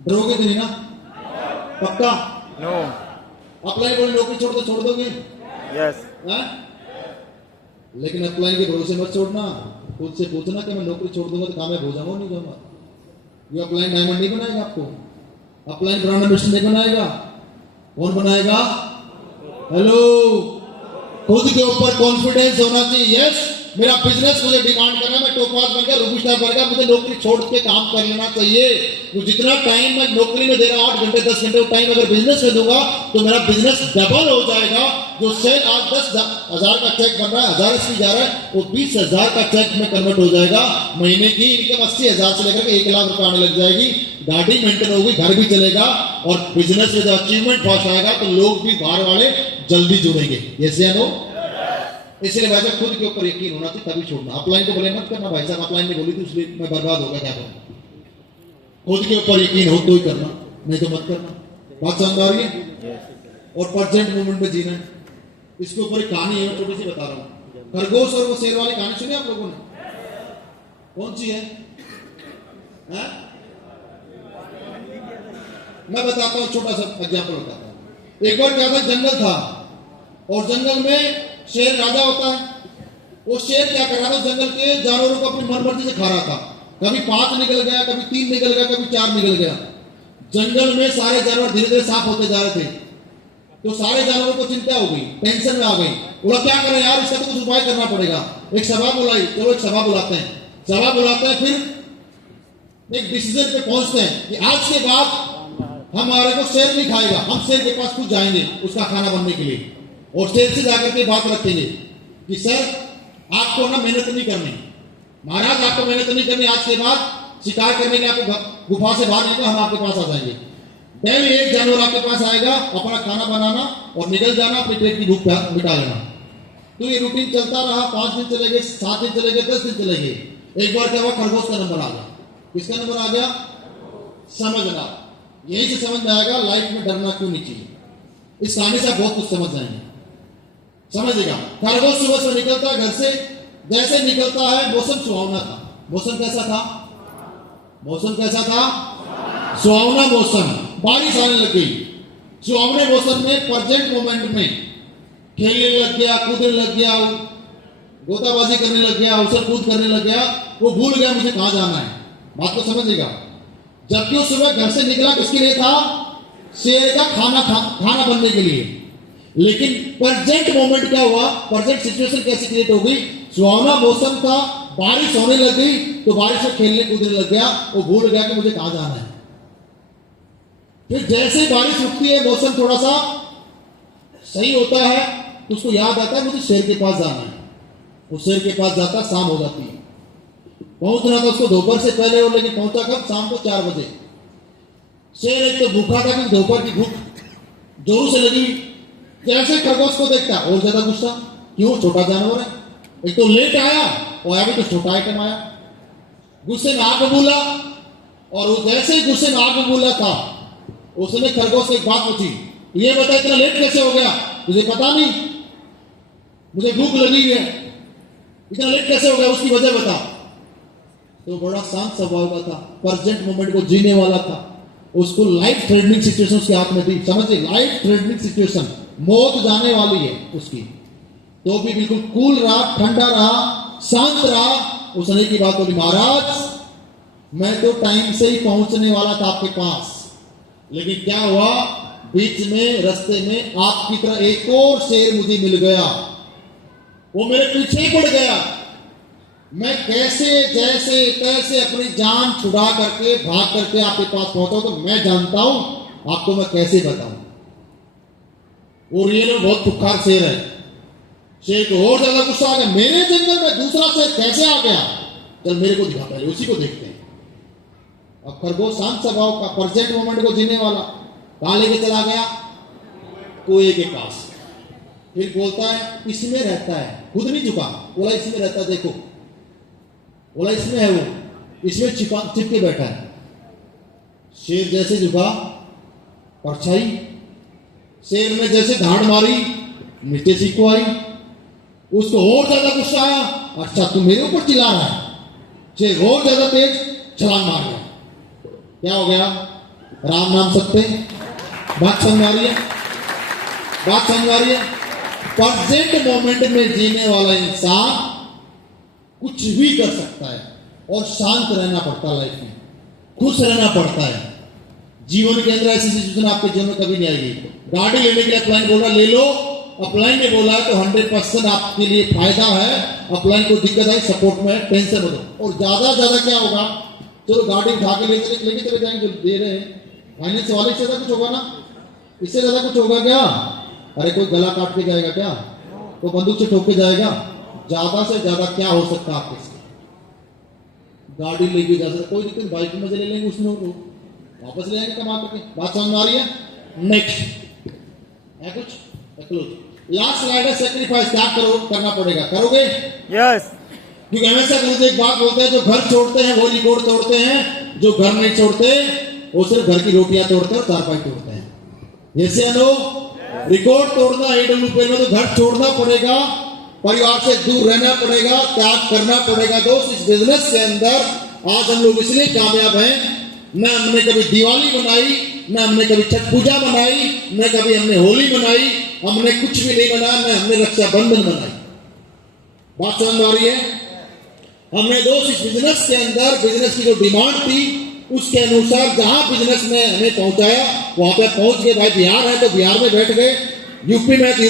डरोगे तो नहीं ना, पक्का? नो। अपलाइन बोले नौकरी छोड़ दोगे? यस। हाँ? लेकिन अपलाइन के भरोसे मत छोड़ना, खुद से पूछना कि मैं नौकरी छोड़ दूंगा तो कामयाब हो जाऊंगा नहीं जाऊंगा। ये अपलाइन डायमंड नहीं बनाएगा आपको, अपलाइन ब्रांड एम्बेसडर नहीं बनाएगा। कौन बनाएगा? हेलो, खुद के ऊपर कॉन्फिडेंस होना चाहिए। यस, मेरा बिजनेस मुझे डिमांड करना, मैं टोपाज बन गया, रूबी स्टार बन गया, मुझे नौकरी छोड़ के काम कर लेना चाहिए। तो जितना टाइम मैं नौकरी में दे रहा हूं 8 घंटे 10 घंटे टाइम अगर बिजनेस में दूंगा तो मेरा बिजनेस डबल हो जाएगा। जो सेल आज 10,000 का चेक बन रहा है, 1000 इसमें जा रहा है, वो 20,000 का चेक में कन्वर्ट हो जाएगा। महीने की इनकम 80,000 से लेकर 1 लाख रुपए आने लग जाएगी, गाड़ी मेंटेन होगी, घर भी चलेगा, और बिजनेस में जब अचीवमेंट फास्ट आएगा तो लोग भी बाहर वाले जल्दी जुड़ेंगे। यस या नो? इसलिए भाई साहब खुद के ऊपर यकीन होना चाहिए तभी छोड़ना। अपलाइन को बोले मत करना भाई साहब, अपलाइन ने बोली थी इसलिए मैं बर्बाद हो गया, क्या करूं? खुद के ऊपर यकीन हो तो ही करना, नहीं तो मत करना। बात समझ आ रही है? और प्रेजेंट मोमेंट में जीना है। इसके ऊपर एक कहानी है, छोटी सी बता रहा हूँ। खरगोश और वो शेर वाली कहानी सुनी आप लोगों ने? कौन सी है? मैं बताता हूँ, छोटा सा एग्जाम्पल बताता हूँ। एक बार क्या था, जंगल था और जंगल में शेर राजा होता है। वो शेर क्या कर रहा था, जंगल के जानवरों को अपनी मनमर्जी से खा रहा था। कभी 5 निकल गया, कभी 3 निकल गया, कभी 4 निकल गया। जंगल में सारे जानवर धीरे धीरे साफ होते जा रहे थे, तो सारे जानवरों को चिंता हो गई, टेंशन में आ गई। बोला क्या करें यार, इसका तो कुछ उपाय करना पड़ेगा। एक सभा बुलाई, चलो एक सभा बुलाते हैं। सभा बुलाते हैं, फिर एक डिसीजन पे पहुंचते हैं कि आज के बाद हमारे को शेर नहीं खाएगा, हम शेर के पास खुद जाएंगे उसका खाना बनने के लिए, और शेर से जाकर के बात रखेंगे कि सर आपको ना मेहनत नहीं करनी, महाराज आपको मेहनत नहीं करनी, आज के बाद शिकार करने के आपको गुफा से बाहर निकलो, हम आपके पास आ जाएंगे। पहले एक जानवर आपके पास आएगा, अपना खाना बनाना और निकल जाना, अपने पेट की भूख मिटा लेना। तो ये रूटीन चलता रहा। 5 दिन चले गए, 7 दिन चले गए, 10 दिन चले गए। एक बार क्या हुआ, खरगोश का नंबर आ गया। किसका नंबर आ गया? समझना, यही से समझ में आएगा लाइफ में डरना क्यों नहीं चाहिए। इस कहानी से आप बहुत कुछ समझ जाएंगे, समझेगा। खरगोश सुबह से निकलता है घर से, जैसे निकलता है मौसम सुहावना था। मौसम कैसा था? मौसम कैसा था? सुहावना मौसम, बारिश आने लग गई। सुहावने मौसम में प्रेजेंट मोमेंट में खेलने लग गया, कूदने लग गया, गोताबाजी करने लग गया, उछल कूद करने लग गया। वो भूल गया मुझे कहां जाना है। बात को समझेगा। जबकि उस सुबह घर से निकला किसके लिए था? शेर का खाना बनने के लिए। लेकिन प्रेजेंट मोमेंट क्या हुआ, प्रेजेंट सिचुएशन कैसे क्रिएट हो गई? सुहावना मौसम था, बारिश होने लग गई, तो बारिश में खेलने कूदने लग गया। वो भूल गया कि मुझे कहां जाना है। फिर जैसे बारिश रुकती है, मौसम थोड़ा सा सही होता है, तो उसको याद आता है मुझे शेर के पास जाना है। वो शेर के पास जाता, शाम हो जाती है। पहुंचना था उसको दोपहर से पहले, और लेकिन पहुंचा कब? शाम को 4 बजे। शेर एक तो भूखा था, क्योंकि दोपहर की भूख जोरों से लगी। जैसे खरगोश को देखता और ज्यादा गुस्सा, क्यों? छोटा जानवर है, एक तो लेट आया और अभी तो छोटा आइटम आया। गुस्से में आग बोला, और वो जैसे ही गुस्से में आग बोला था, उसने खरगोश से एक बात पूछी, ये बता इतना लेट कैसे हो गया? तुझे पता नहीं मुझे भूख लगी है, इतना लेट कैसे हो गया? उसकी वजह बता। तो बड़ा शांत स्वभाव का था, प्रेजेंट मोमेंट को जीने वाला था। उसको लाइफ थ्रेटनिंग सिचुएशन उसके हाथ में थी, समझिए, लाइफ थ्रेटनिंग सिचुएशन, मौत जाने वाली है उसकी, तो भी बिल्कुल कूल रहा, ठंडा रहा, शांत रहा। उसने की बात बोली, महाराज मैं तो टाइम से ही पहुंचने वाला था आपके पास, लेकिन क्या हुआ, बीच में रास्ते में आपकी तरह एक और शेर मुझे मिल गया, वो मेरे पीछे पड़ गया। मैं कैसे जैसे तैसे अपनी जान छुड़ा करके भाग करके आपके पास पहुंचा, तो मैं जानता हूं आपको मैं कैसे बताऊं। वो रियल में बहुत खुखार शेर है। शेर को और ज्यादा गुस्सा आ गया, मेरे जंगल में दूसरा शेर कैसे आ गया? चल मेरे को दिखा, पहले उसी को देखते हैं। अब खरगोश शांत स्वभाव का, प्रेजेंट मोमेंट को जीने वाला, कहां लेके चला गया? कुएं के पास। फिर बोलता है इसमें रहता है, खुद नहीं झुका, बोला इसमें रहता है, देखो, बोला इसमें है, वो इसमें चिपके बैठा है। शेर जैसे झुका, परछाई, शेर ने जैसे धाड़ मारी, नीचे सीखो आई। उसको और ज्यादा गुस्सा आया, अच्छा तू मेरे ऊपर चिल्ला रहा है। शेर और ज्यादा तेज छलांग मार गया, क्या हो गया? राम नाम सत्य। बात समझ आ रही है? बात समझ आ रही है? प्रेजेंट मोमेंट में जीने वाला इंसान कुछ भी कर सकता है और शांत रहना पड़ता है, लाइफ में खुश रहना पड़ता है। जीवन के अंदर ऐसी सिचुएशन आपके जीवन में कभी नहीं आएगी। गाड़ी लेने के लिए अपलाइन बोल रहा ले लो, अपलाइन ने बोला तो 100% आपके लिए फायदा है। अपलाइन को दिक्कत आई, सपोर्ट में टेंशन हो। और ज्यादा ज्यादा क्या होगा, चलो गाड़ी उठा के लेके चले जाएंगे, जो दे रहे हैं फाइनेंस वाले, इससे ज्यादा कुछ होगा ना? इससे ज्यादा कुछ होगा क्या? अरे कोई गला काट के जाएगा क्या? कोई बंदूक से ठोक के जाएगा? ज्यादा से ज्यादा क्या हो सकता है आपके साथ? गाड़ी लेके जा सकते, कोई दिक्कत, बाइक में ले लेंगे, उसमें वापस ले आएंगे कमा करके। बात समझ में आ रही है? नेक्स्ट है कुछ लास्ट स्लाइड है, सेक्रीफाइस क्या करना पड़ेगा, करोगे? यस। क्योंकि हमेशा गुरुदेव एक बात बोलते हैं, जो घर छोड़ते हैं वो रिकॉर्ड तोड़ते हैं, जो घर नहीं छोड़ते वो सिर्फ घर की रोटियां तोड़ते हैं और चारपाई तोड़ते हैं। जैसे अनो रिकॉर्ड तोड़ना AWPL में, तो घर छोड़ना पड़ेगा, परिवार से दूर रहना पड़ेगा, त्याग करना पड़ेगा। दोस्त, इस बिजनेस के अंदर आज हम लोग इसलिए कामयाब हैं, न हमने कभी दिवाली बनाई, न हमने कभी छठ पूजा बनाई, न कभी हमने होली बनाई, हमने कुछ भी नहीं बनाया, न हमने रक्षाबंधन बनाई। बात समझ में आ रही है? हमने दोस्त इस बिजनेस के अंदर, बिजनेस की जो डिमांड थी उसके अनुसार जहां बिजनेस ने हमें पहुंचाया वहां पे पहुंच गए। भाई बिहार है तो बिहार में बैठ गए, यूपी में तो